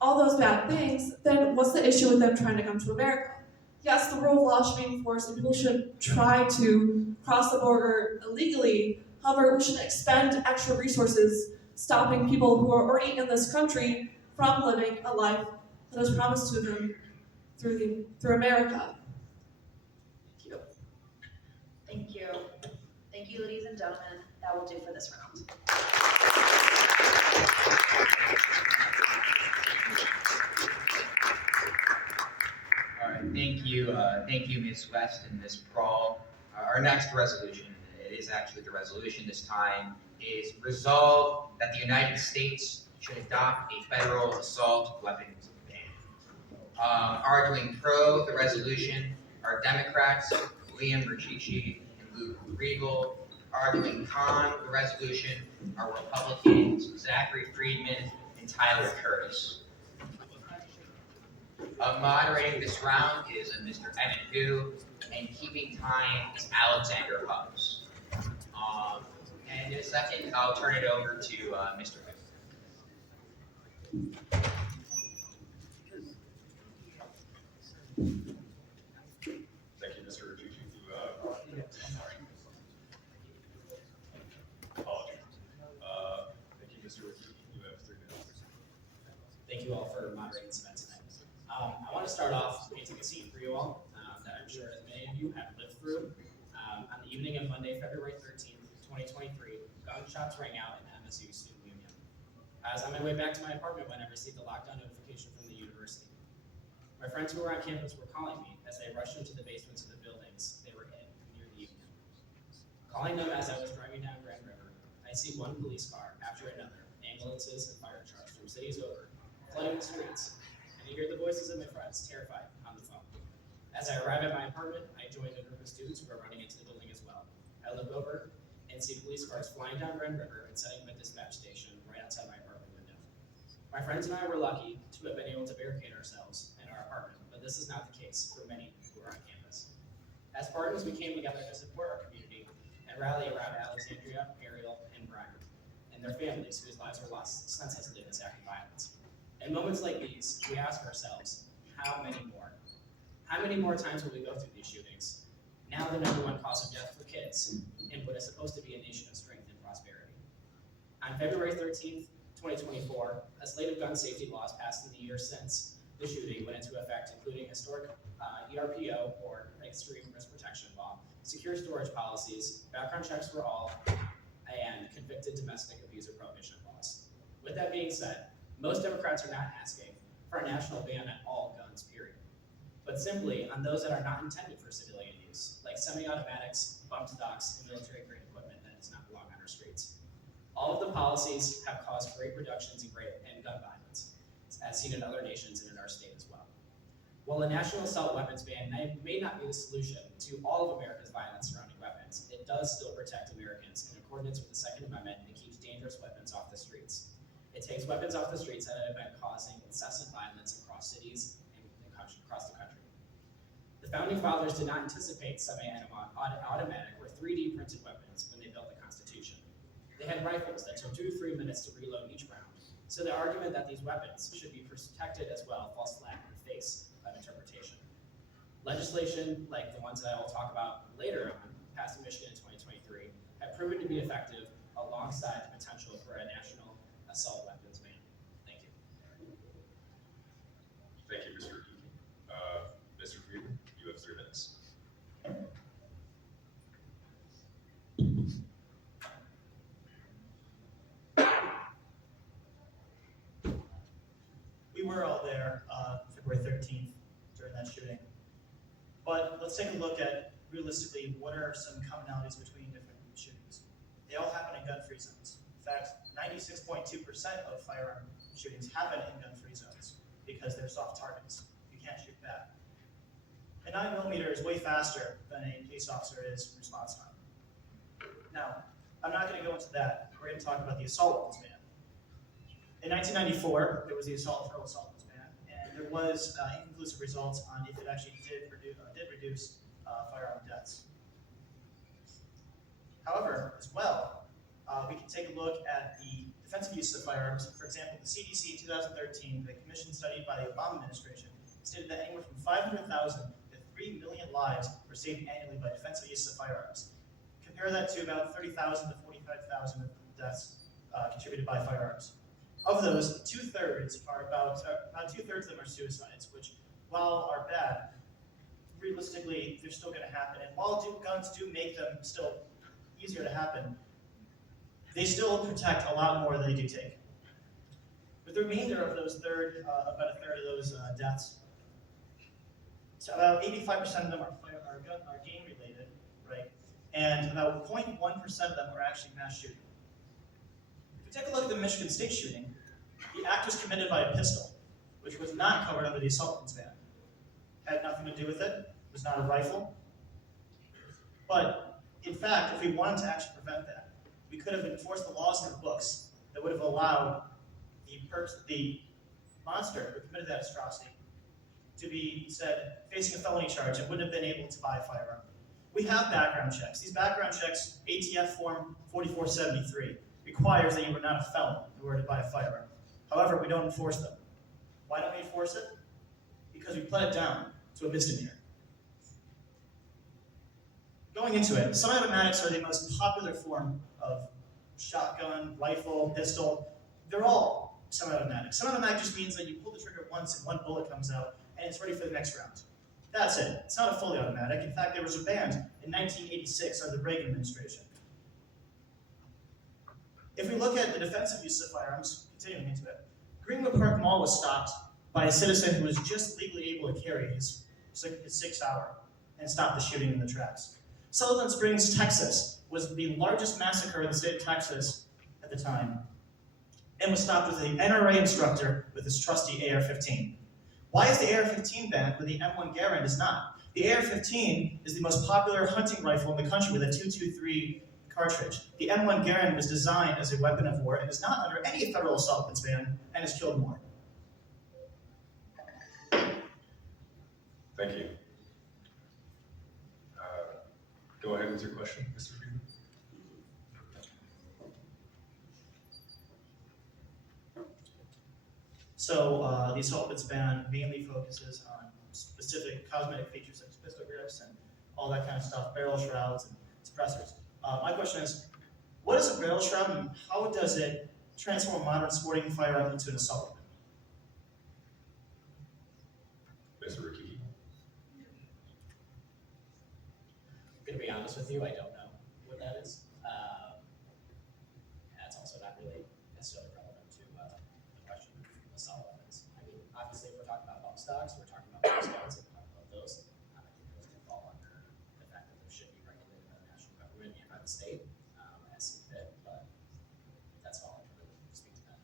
all those bad things, then what's the issue with them trying to come to America? Yes, the rule of law should be enforced and people should try to cross the border illegally. However, we shouldn't expend extra resources stopping people who are already in this country from living a life that is promised to them through America. Thank you. Thank you. Thank you, ladies and gentlemen. That will do for this round. All right, thank you, Ms. West and Ms. Prawl. Our next resolution, it is actually the resolution this time, is resolved that the United States should adopt a federal assault weapons ban. Arguing pro the resolution are Democrats Liam Richichi and Luke Riegel. Arguing con the resolution are Republicans Zachary Friedman and Tyler Curtis. Moderating this round is Mr. Evan Hu, and keeping time is Alexander Hubbs. And in a second, I'll turn it over to Mr. Hu. Thank you, Mr. Richichi. Apologies. Thank you, Mr. Richichi. You have 3 minutes. Thank you all for moderating this event tonight. I want to start off painting a scene for you all that I'm sure many of you have lived through. On the evening of Monday, February 13th, 2023, gunshots rang out in the MSU Student Union. I was on my way back to my apartment when I received a lockdown notification from the university. My friends who were on campus were calling me as they rushed into the basements of the buildings they were in near the union. Calling them as I was driving down Grand River, I see one police car after another, ambulances and fire trucks from cities over, flooding the streets, and I hear the voices of my friends, terrified, on the phone. As I arrive at my apartment, I join a group of students who are running into the building as well. I look over and see police cars flying down Grand River and setting up a dispatch station right outside my apartment window. My friends and I were lucky to have been able to barricade ourselves in our apartment, but this is not the case for many who are on campus. As Spartans, we came together to support our community and rally around Alexandria, Ariel, and Brian, and their families whose lives were lost senselessly in this act of violence. In moments like these, we ask ourselves, how many more? How many more times will we go through these shootings? Now the #1 cause of death for kids in what is supposed to be a nation of strength and prosperity. On February 13th, 2024, a slate of gun safety laws passed in the year since the shooting went into effect, including historic ERPO, or Extreme Risk Protection Law, secure storage policies, background checks for all, and convicted domestic abuser prohibition laws. With that being said, most Democrats are not asking for a national ban on all guns, period, but simply on those that are not intended for civilian use, like semi-automatics, bump stocks, and military-grade equipment that does not belong on our streets. All of the policies have caused great reductions in gun violence, as seen in other nations and in our state as well. While a national assault weapons ban may not be the solution to all of America's violence surrounding weapons, it does still protect Americans in accordance with the Second Amendment and keeps dangerous weapons off the streets. It takes weapons off the streets that have been causing incessant violence across cities and across the country. The Founding Fathers did not anticipate semi-automatic or 3D printed weapons when they built the Constitution. They had rifles that took 2 to 3 minutes to reload each round, so the argument that these weapons should be protected as well falls flat in the face of interpretation. Legislation like the ones that I will talk about later on, passed in Michigan in 2023, have proven to be effective alongside the potential for a national assault weapons ban. Thank you. Thank you, Mr. Richichi. Mr. Friedman, you have 3 minutes. were all there, February 13th during that shooting. But let's take a look at, realistically, what are some commonalities between different shootings. They all happen in gun-free zones. In fact, 96.2% of firearm shootings happen in gun-free zones because they're soft targets. You can't shoot back. A 9mm is way faster than a police officer is in response time. Now, I'm not going to go into that. We're going to talk about the assault weapons ban. In 1994, there was the federal assault weapons ban, and there was inconclusive results on if it actually did reduce firearm deaths. However, as well, we can take a look at the defensive use of firearms. For example, the CDC in 2013, the commission studied by the Obama administration, stated that anywhere from 500,000 to 3 million lives were saved annually by defensive use of firearms. Compare that to about 30,000 to 45,000 deaths contributed by firearms. Of those, about two-thirds of them are suicides, which, while are bad, realistically, they're still going to happen. And while guns do make them still easier to happen, they still protect a lot more than they do take. With the remainder of those about a third of those deaths, so about 85% of them are game-related, right? And about 0.1% of them are actually mass shooting. If we take a look at the Michigan State shooting, the act was committed by a pistol, which was not covered under the assault weapons ban. Had nothing to do with it. It was not a rifle. But in fact, if we wanted to actually prevent that, we could have enforced the laws in the books that would have allowed the monster who committed that atrocity to be instead facing a felony charge and wouldn't have been able to buy a firearm. We have background checks. These background checks, ATF Form 4473, requires that you were not a felon in order to buy a firearm. However, we don't enforce them. Why don't we enforce it? Because we put it down to a misdemeanor. Going into it, semi-automatics are the most popular form of shotgun, rifle, pistol. They're all semi-automatic. Semi-automatic just means that you pull the trigger once and one bullet comes out and it's ready for the next round. That's it. It's not a fully automatic. In fact, there was a ban in 1986 under the Reagan administration. If we look at the defensive use of firearms, continuing into it, Greenwood Park Mall was stopped by a citizen who was just legally able to carry his 6-hour and stopped the shooting in the tracks. Sullivan Springs, Texas was the largest massacre in the state of Texas at the time and was stopped with an NRA instructor with his trusty AR-15. Why is the AR-15 banned when the M1 Garand is not? The AR-15 is the most popular hunting rifle in the country with a .223 cartridge. The M1 Garand was designed as a weapon of war and is not under any federal assault weapons ban and has killed more. Thank you. Go ahead with your question, Mr. Freeman. So the assault weapons ban mainly focuses on specific cosmetic features such as pistol grips and all that kind of stuff, barrel shrouds and suppressors. My question is, what is a barrel shroud and how does it transform a modern sporting firearm into an assault weapon? Mr. Rikiki. I'm gonna be honest with you, I don't know what that is. That's also not really necessarily relevant to the question of assault weapons. I mean, obviously, if we're talking about bump stocks, we're talking about bump stocks, and we're talking about those. I think those can fall under the fact that they should be regulated by the national government and by the state as seen fit, but that's all I can really speak to that.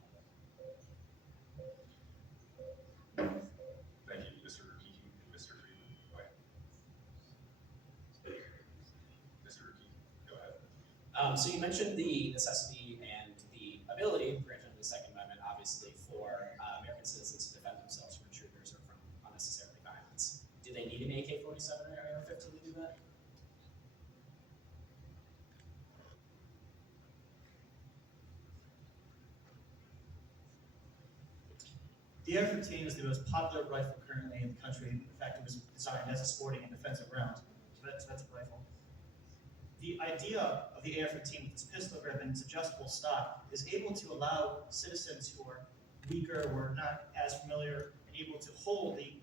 Thank you, Mr. Rikiki and Mr. Freeman. Go ahead. Mr. Rikiki, go ahead. So you mentioned the necessity and the ability, granted the Second Amendment, obviously, for American citizens to defend themselves from intruders or from unnecessary violence. Do they need an AK-47 or AR-15 to do that? The AR-15 is the most popular rifle currently in the country. In fact, it was designed as a sporting and defensive round. So that's a rifle. The idea of the AR-15 with its pistol grip and its adjustable stock is able to allow citizens who are weaker or not as familiar and able to hold the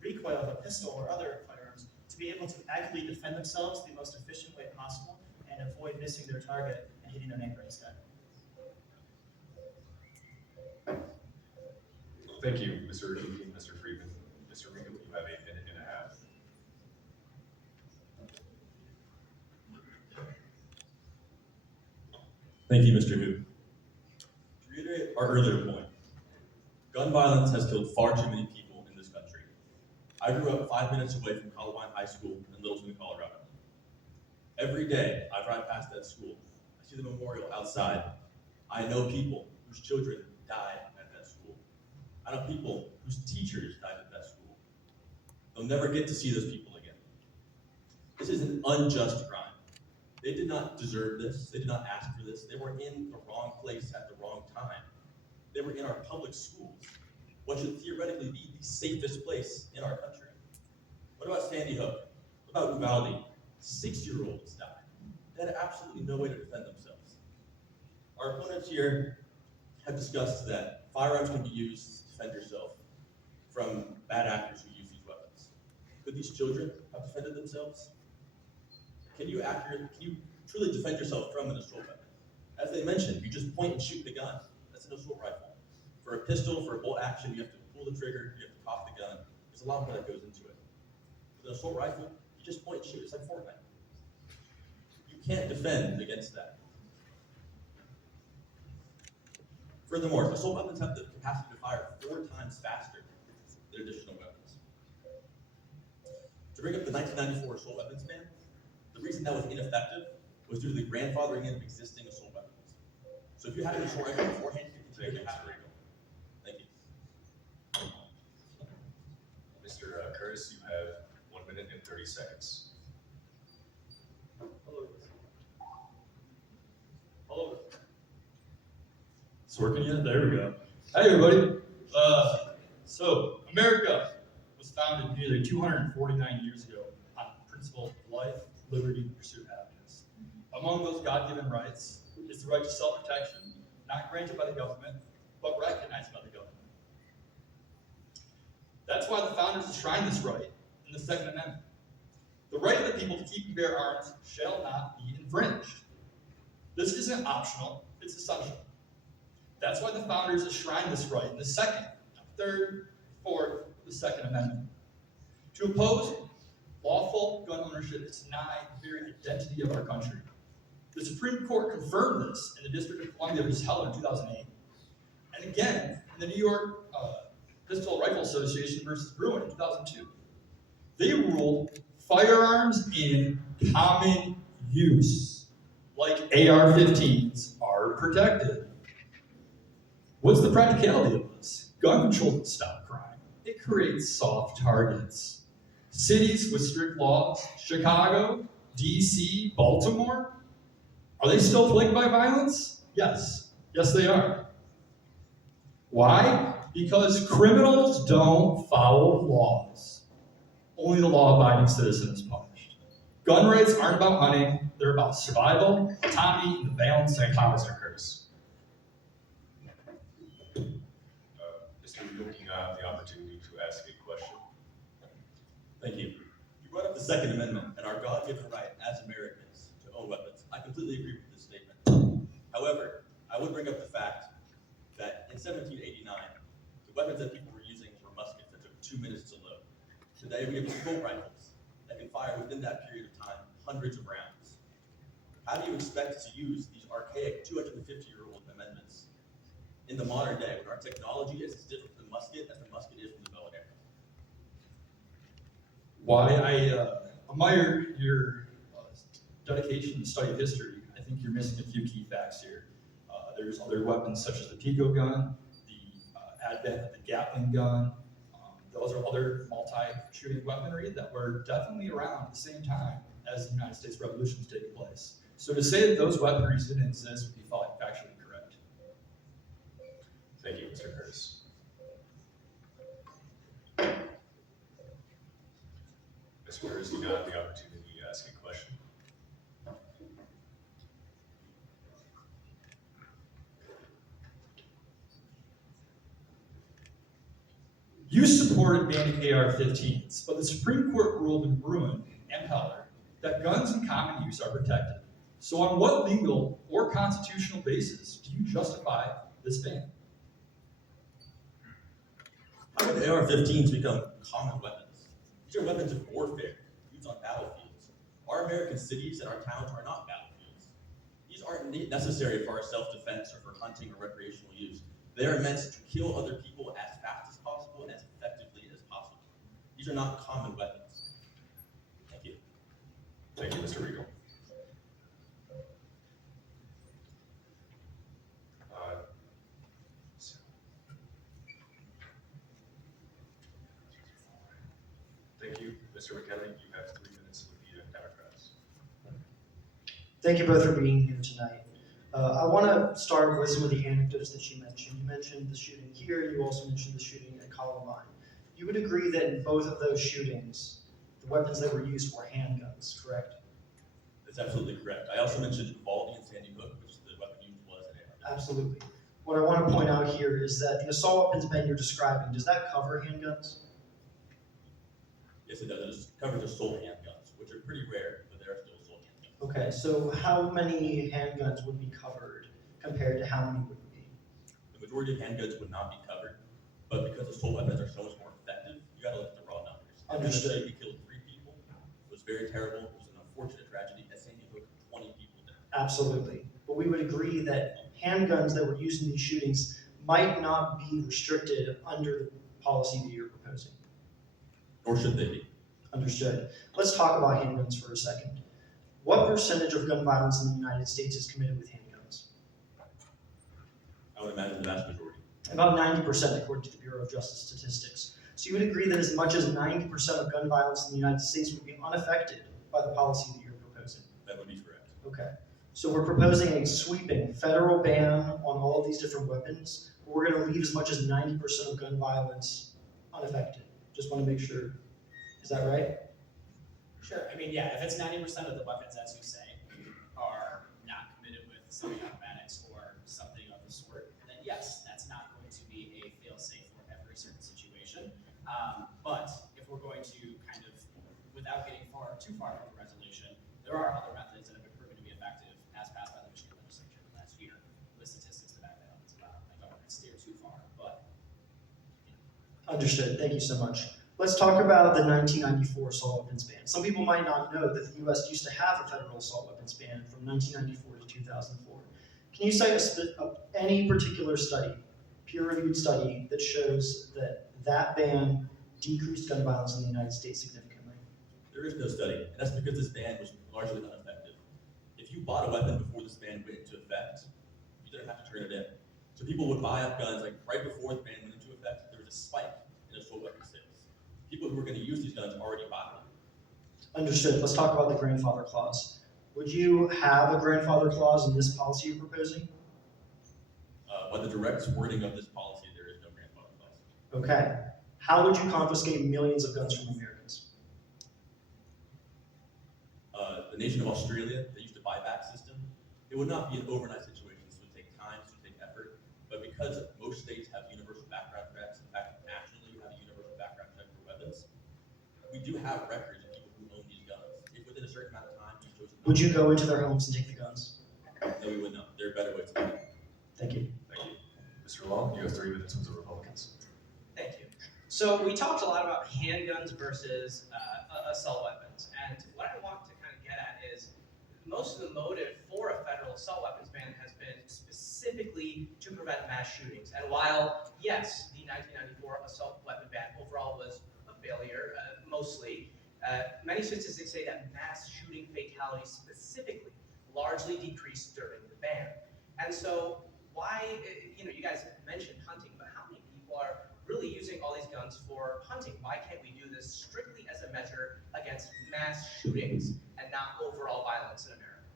recoil of a pistol or other firearms to be able to actively defend themselves the most efficient way possible and avoid missing their target and hitting their neighbor instead. Thank you, Mr. Urquijo and Mr. Friedman. Mr. Regal, you have 1.5 minutes. Thank you, Mr. Hu. To reiterate our earlier point, gun violence has killed far too many people in this country. I grew up 5 minutes away from Columbine High School in Littleton, Colorado. Every day I drive past that school, I see the memorial outside. I know people whose children died at that school. I know people whose teachers died at that school. They'll never get to see those people again. This is an unjust crime. They did not deserve this. They did not ask for this. They were in the wrong place at the wrong time. They were in our public schools, what should theoretically be the safest place in our country. What about Sandy Hook? What about Uvalde? 6-year-olds died. They had absolutely no way to defend themselves. Our opponents here have discussed that firearms can be used to defend yourself from bad actors who use these weapons. Could these children have defended themselves? Can you truly defend yourself from an assault weapon? As they mentioned, you just point and shoot the gun. That's an assault rifle. For a pistol, for a bolt action, you have to pull the trigger, you have to cock the gun. There's a lot more that goes into it. With an assault rifle, you just point and shoot. It's like Fortnite. You can't defend against that. Furthermore, assault weapons have the capacity to fire 4 times faster than additional weapons. To bring up the 1994 assault weapons ban, the reason that was ineffective was due to the grandfathering in of existing assault weapons. So if you had an assault rifle beforehand, you could continue to have it. Thank you. Mr. Curtis, you have 1 minute and 30 seconds. Hello. It's working yet? There we go. Hi, everybody. So, America was founded nearly 249 years ago on the principle of life, liberty, and pursuit of happiness. Among those God-given rights is the right to self-protection, not granted by the government, but recognized by the government. That's why the founders enshrined this right in the Second Amendment. The right of the people to keep and bear arms shall not be infringed. This isn't optional, it's essential. That's why the founders enshrined this right in the Second, Third, Fourth, the Second Amendment. To oppose lawful gun ownership is to deny the very identity of our country. The Supreme Court confirmed this in the District of Columbia, which was held in 2008. And again, in the New York Pistol Rifle Association versus Bruin in 2002. They ruled firearms in common use, like AR-15s, are protected. What's the practicality of this? Gun control doesn't stop crime. It creates soft targets. Cities with strict laws, Chicago, DC, Baltimore, are they still plagued by violence? Yes. Yes, they are. Why? Because criminals don't follow laws. Only the law-abiding citizen is punished. Gun rights aren't about hunting, they're about survival, autonomy, and the balance of power. Mr. Curtis. Mr. Regal, you now have the opportunity to ask a question. Thank you. You brought up the Second Amendment and our God-given right as Americans to own weapons. I completely agree with this statement. However, I would bring up the fact that in 1789, the weapons that people were using were muskets that took 2 minutes to load. Today, we have assault rifles that can fire within that period of time hundreds of rounds. How do you expect to use these archaic 250-year-old amendments in the modern day when our technology is as different from the musket as the musket is from the bow and arrow? Why I admire your dedication to study of history. I think you're missing a few key facts here. There's other weapons such as the Pico gun, the advent of the Gatling gun. Those are other multi-shooting weaponry that were definitely around at the same time as the United States Revolution was taking place. So to say that those weaponries didn't exist would be factually correct. Thank you, Mr. Curtis. Mr. Curtis, you now have the opportunity to ask a question. You supported banning AR-15s, but the Supreme Court ruled in Bruin and Heller that guns in common use are protected. So on what legal or constitutional basis do you justify this ban? How did AR-15s become common weapons? These are weapons of warfare used on battlefields. Our American cities and our towns are not battlefields. These aren't necessary for our self-defense or for hunting or recreational use. They are meant to kill other people as fast as possible and as effectively as possible. These are not common weapons. Thank you. Thank you, Mr. Regal. Thank you, Mr. McKenna. You have 3 minutes with the Democrats. Thank you both for being here tonight. I want to start with some of the anecdotes that you mentioned. You mentioned the shooting here, and you also mentioned the shooting at Columbine. You would agree that in both of those shootings, the weapons that were used were handguns, correct? That's absolutely correct. I also mentioned Uvalde and Sandy Hook, which the weapon used was an AR. Absolutely. What I want to point out here is that the assault weapons ban you're describing, does that cover handguns? Yes, it does. It covers assault handguns, which are pretty rare, but they are still assault handguns. Okay, so how many handguns would be covered compared to how many would be? The majority of handguns would not be covered, but because assault weapons are so much more effective, you gotta look at the raw numbers. Understood. We killed 3 people. It was very terrible. It was an unfortunate tragedy. At Sandy Hook, 20 people died. Absolutely. But we would agree that handguns that were used in these shootings might not be restricted under the policy that you're proposing. Nor should they be. Understood. Let's talk about handguns for a second. What percentage of gun violence in the United States is committed with handguns? I would imagine the vast majority. About 90% according to the Bureau of Justice Statistics. So you would agree that as much as 90% of gun violence in the United States would be unaffected by the policy that you're proposing? That would be correct. Okay. So we're proposing a sweeping federal ban on all of these different weapons. We're going to leave as much as 90% of gun violence unaffected. Just want to make sure. Is that right? Sure, I mean, yeah, if it's 90% of the weapons, as you say, are not committed with semi-automatics or something of the sort, then yes, that's not going to be a fail-safe for every certain situation. But if we're going to kind of, without getting too far from the resolution, there are other methods that have been proven to be effective, as passed by the Michigan legislature last year. The statistics to back that up, it's about, I don't want to steer too far, but. Understood. Thank you so much. Let's talk about the 1994 assault weapons ban. Some people might not know that the U.S. used to have a federal assault weapons ban from 1994 to 2004. Can you cite any particular study, peer-reviewed study, that shows that that ban decreased gun violence in the United States significantly? There is no study, and that's because this ban was largely ineffective. If you bought a weapon before this ban went into effect, you didn't have to turn it in. So people would buy up guns, like right before the ban went into effect, there was a spike in assault weapon sales. People who were going to use these guns already bought them. Understood. Let's talk about the grandfather clause. Would you have a grandfather clause in this policy you're proposing? By the direct wording of this policy, there is no grandfather clause. Okay. How would you confiscate millions of guns from Americans? The nation of Australia, they used a buyback system. It would not be an overnight situation. This would take time, this would take effort. But because most states have universal background checks, in fact, nationally you have a universal background check for weapons, we do have records of people who own these guns. If within a certain amount of time you chose Would you go into their homes and take the guns? No, we would not. There are better ways to do it. Thank you. Thank you. Mr. Long, you have 3 minutes with the Republicans. Thank you. So we talked a lot about handguns versus assault weapons, and what I want to kind of get at is most of the motive for a federal assault weapons ban has been specifically to prevent mass shootings. And while, yes, the 1994 assault weapon ban overall was a failure, mostly, many statistics say that mass shooting fatalities specifically largely decreased during the ban. And so why, you guys mentioned hunting, but how many people are really using all these guns for hunting? Why can't we do this strictly as a measure against mass shootings and not overall violence in America?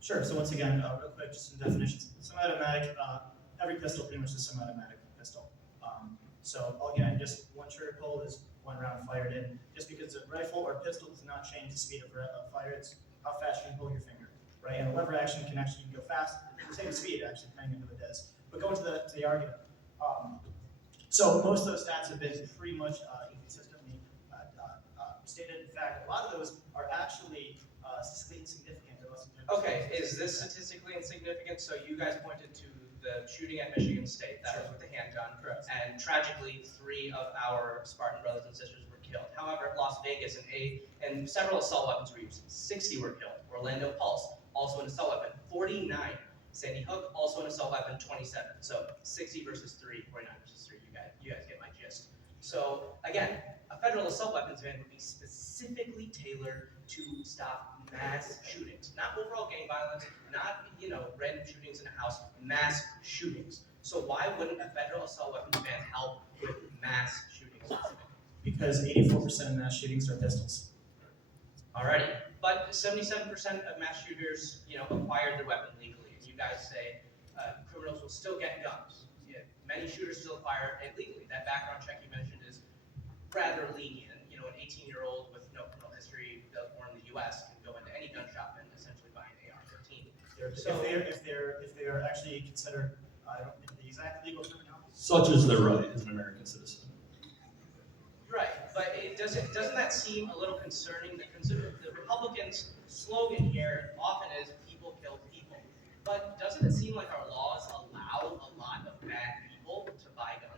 Sure, so once again, real quick, just some definitions. Semi-automatic, every pistol pretty much is a semi-automatic pistol. So again, just one trigger pull is 1 round fired in. Just because a rifle or pistol does not change the speed of fire, it's how fast you can pull your finger, right? And a lever action can actually go fast, the same speed actually, depending on who it is. But going to the argument. So most of those stats have been pretty much inconsistently stated. In fact, a lot of those are actually statistically insignificant. Okay, is this statistically insignificant? So you guys pointed to the shooting at Michigan State, that was with the handgun. Correct. And tragically, 3 of our Spartan brothers and sisters were killed. However, Las Vegas and several assault weapons were used. 60 were killed. Orlando Pulse, also an assault weapon, 49. Sandy Hook, also an assault weapon, 27. So 60 versus 3, 49 versus 3. You guys get my gist. So again, a federal assault weapons ban would be specifically tailored to stop mass shootings, not overall gang violence, not random shootings in a house, mass shootings. So why wouldn't a federal assault weapons ban help with mass shootings? Because 84% of mass shootings are pistols. Alrighty, but 77% of mass shooters, acquired their weapon legally. And you guys say criminals will still get guns. Yeah, many shooters still acquire it legally. That background check you mentioned is rather lenient. An 18-year-old with no criminal history born in the U.S. can go into any gun shop and essentially buy an AR-15. If they are actually considered, I don't think the exact legal terminology. Such is their right as an American citizen. Right, but doesn't that seem a little concerning? The Republicans' slogan here often is "people kill people," but doesn't it seem like our laws allow a lot of bad people to buy guns?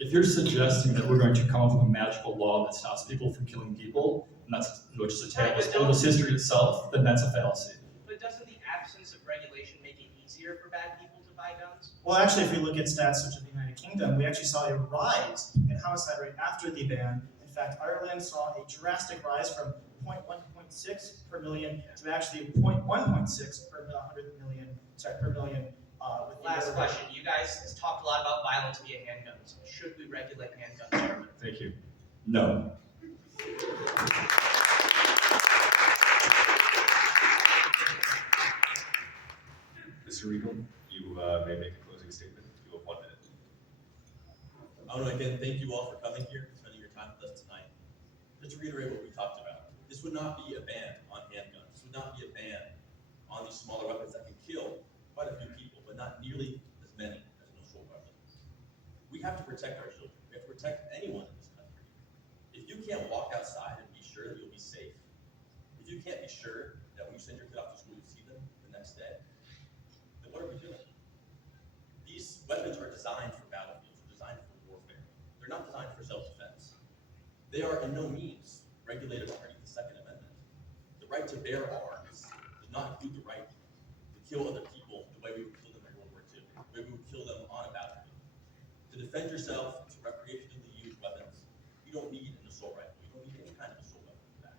If you're suggesting that we're going to come up with a magical law that stops people from killing people, and which is a tale as old as history itself, then that's a fallacy. But doesn't the absence of regulation make it easier for bad people to buy guns? Well, actually, if we look at stats such as the United Kingdom, we actually saw a rise in homicide rate after the ban. In fact, Ireland saw a drastic rise from 0.1.6 per million to actually 0.1.6 per 100 million. Per million. Last question. You guys talked a lot about violence via handguns. Should we regulate handguns? Thank you. No. Mr. Regal, you may make a closing statement. You have 1 minute. I want to again thank you all for coming here and spending your time with us tonight. Just to reiterate what we talked about, this would not be a ban on handguns. This would not be a ban on these smaller weapons that can kill quite a few people, but not nearly as many as an assault weapon. We have to protect our children. We have to protect anyone in this country. If you can't walk outside and be sure that you'll be safe, if you can't be sure that when you send your kid off to school, you see them the next day, then what are we doing? These weapons are designed for battlefields, they're designed for warfare. They're not designed for self-defense. They are in no means regulated underneath the Second Amendment. The right to bear arms does not include the right to kill other people the way we would kill them in World War II, the way we would kill them on a battlefield. To defend yourself, to recreationally use weapons, you don't need an assault rifle. You don't need any kind of assault weapon for that.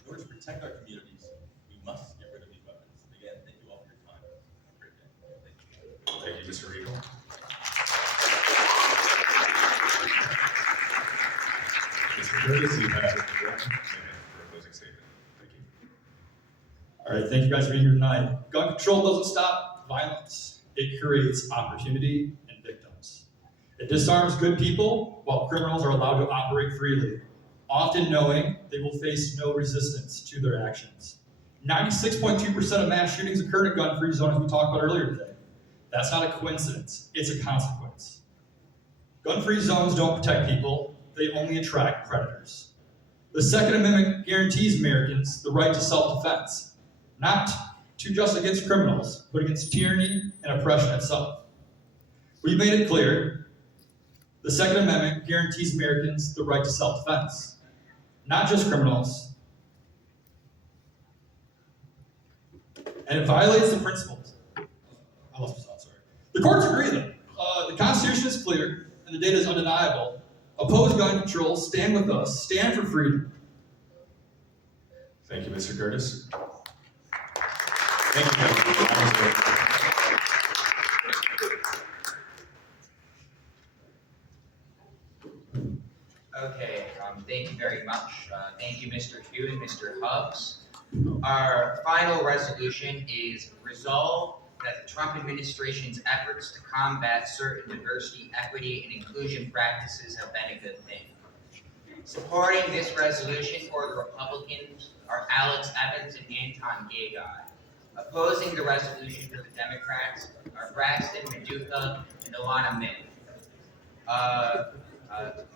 In order to protect our communities, we must get rid of these weapons. Again, thank you all for your time. Have a great day. Thank you. Thank you, Mr. Regal. Mr. Curtis, you have 1 minute for a closing statement. Thank you. All right, thank you guys for being here tonight. Gun control doesn't stop violence. It creates opportunity and victims. It disarms good people while criminals are allowed to operate freely, often knowing they will face no resistance to their actions. 96.2% of mass shootings occurred in gun-free zones, as we talked about earlier today. That's not a coincidence, it's a consequence. Gun-free zones don't protect people, they only attract predators. The Second Amendment guarantees Americans the right to self-defense, not to just against criminals, but against tyranny and oppression itself. We've made it clear, the Second Amendment guarantees Americans the right to self-defense, not just criminals, and it violates the principles. I lost my thought, sorry. The courts agree though. The Constitution is clear, and the data is undeniable. Oppose gun control, stand with us, stand for freedom. Thank you, Mr. Curtis. Thank you, gentlemen. That was great. Okay, thank you very much. Thank you, Mr. Hugh and Mr. Hubbs. Our final resolution is resolve that the Trump administration's efforts to combat certain diversity, equity, and inclusion practices have been a good thing. Supporting this resolution for the Republicans are Alex Evans and Anton Gagai. Opposing the resolution for the Democrats are Braxton Meduka and Alana Min.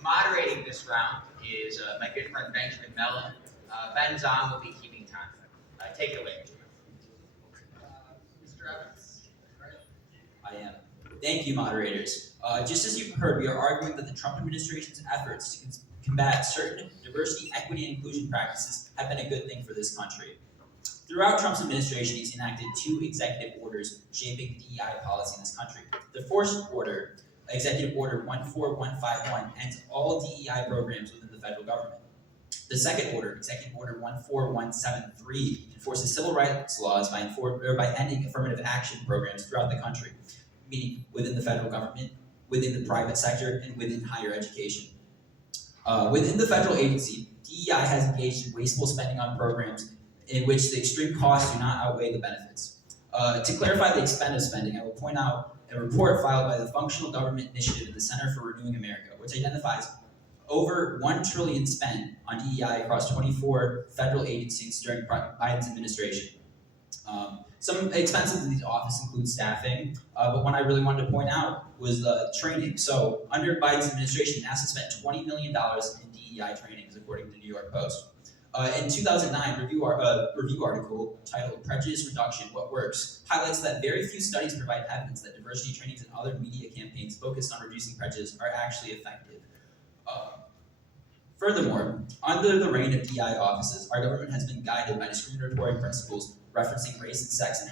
Moderating this round is my good friend Benjamin Mellon. Ben Zahn will be keeping time. Take it away. I am. Thank you, moderators. Just as you've heard, we are arguing that the Trump administration's efforts to combat certain diversity, equity, and inclusion practices have been a good thing for this country. Throughout Trump's administration, he's enacted 2 executive orders shaping the DEI policy in this country. The first order, Executive Order 14151, ends all DEI programs within the federal government. The second order, Executive Order 14173, enforces civil rights laws by ending affirmative action programs throughout the country, meaning within the federal government, within the private sector, and within higher education. Within the federal agency, DEI has engaged in wasteful spending on programs in which the extreme costs do not outweigh the benefits. To clarify the extent of spending, I will point out a report filed by the Functional Government Initiative in the Center for Renewing America, which identifies over $1 trillion spent on DEI across 24 federal agencies during Biden's administration. Some expenses in these offices include staffing, but one I really wanted to point out was training. So under Biden's administration, NASA spent $20 million in DEI trainings, according to the New York Post. In 2009, a review article titled "Prejudice Reduction: What Works" highlights that very few studies provide evidence that diversity trainings and other media campaigns focused on reducing prejudice are actually effective. Furthermore, under the reign of DEI offices, our government has been guided by discriminatory principles referencing race and sex and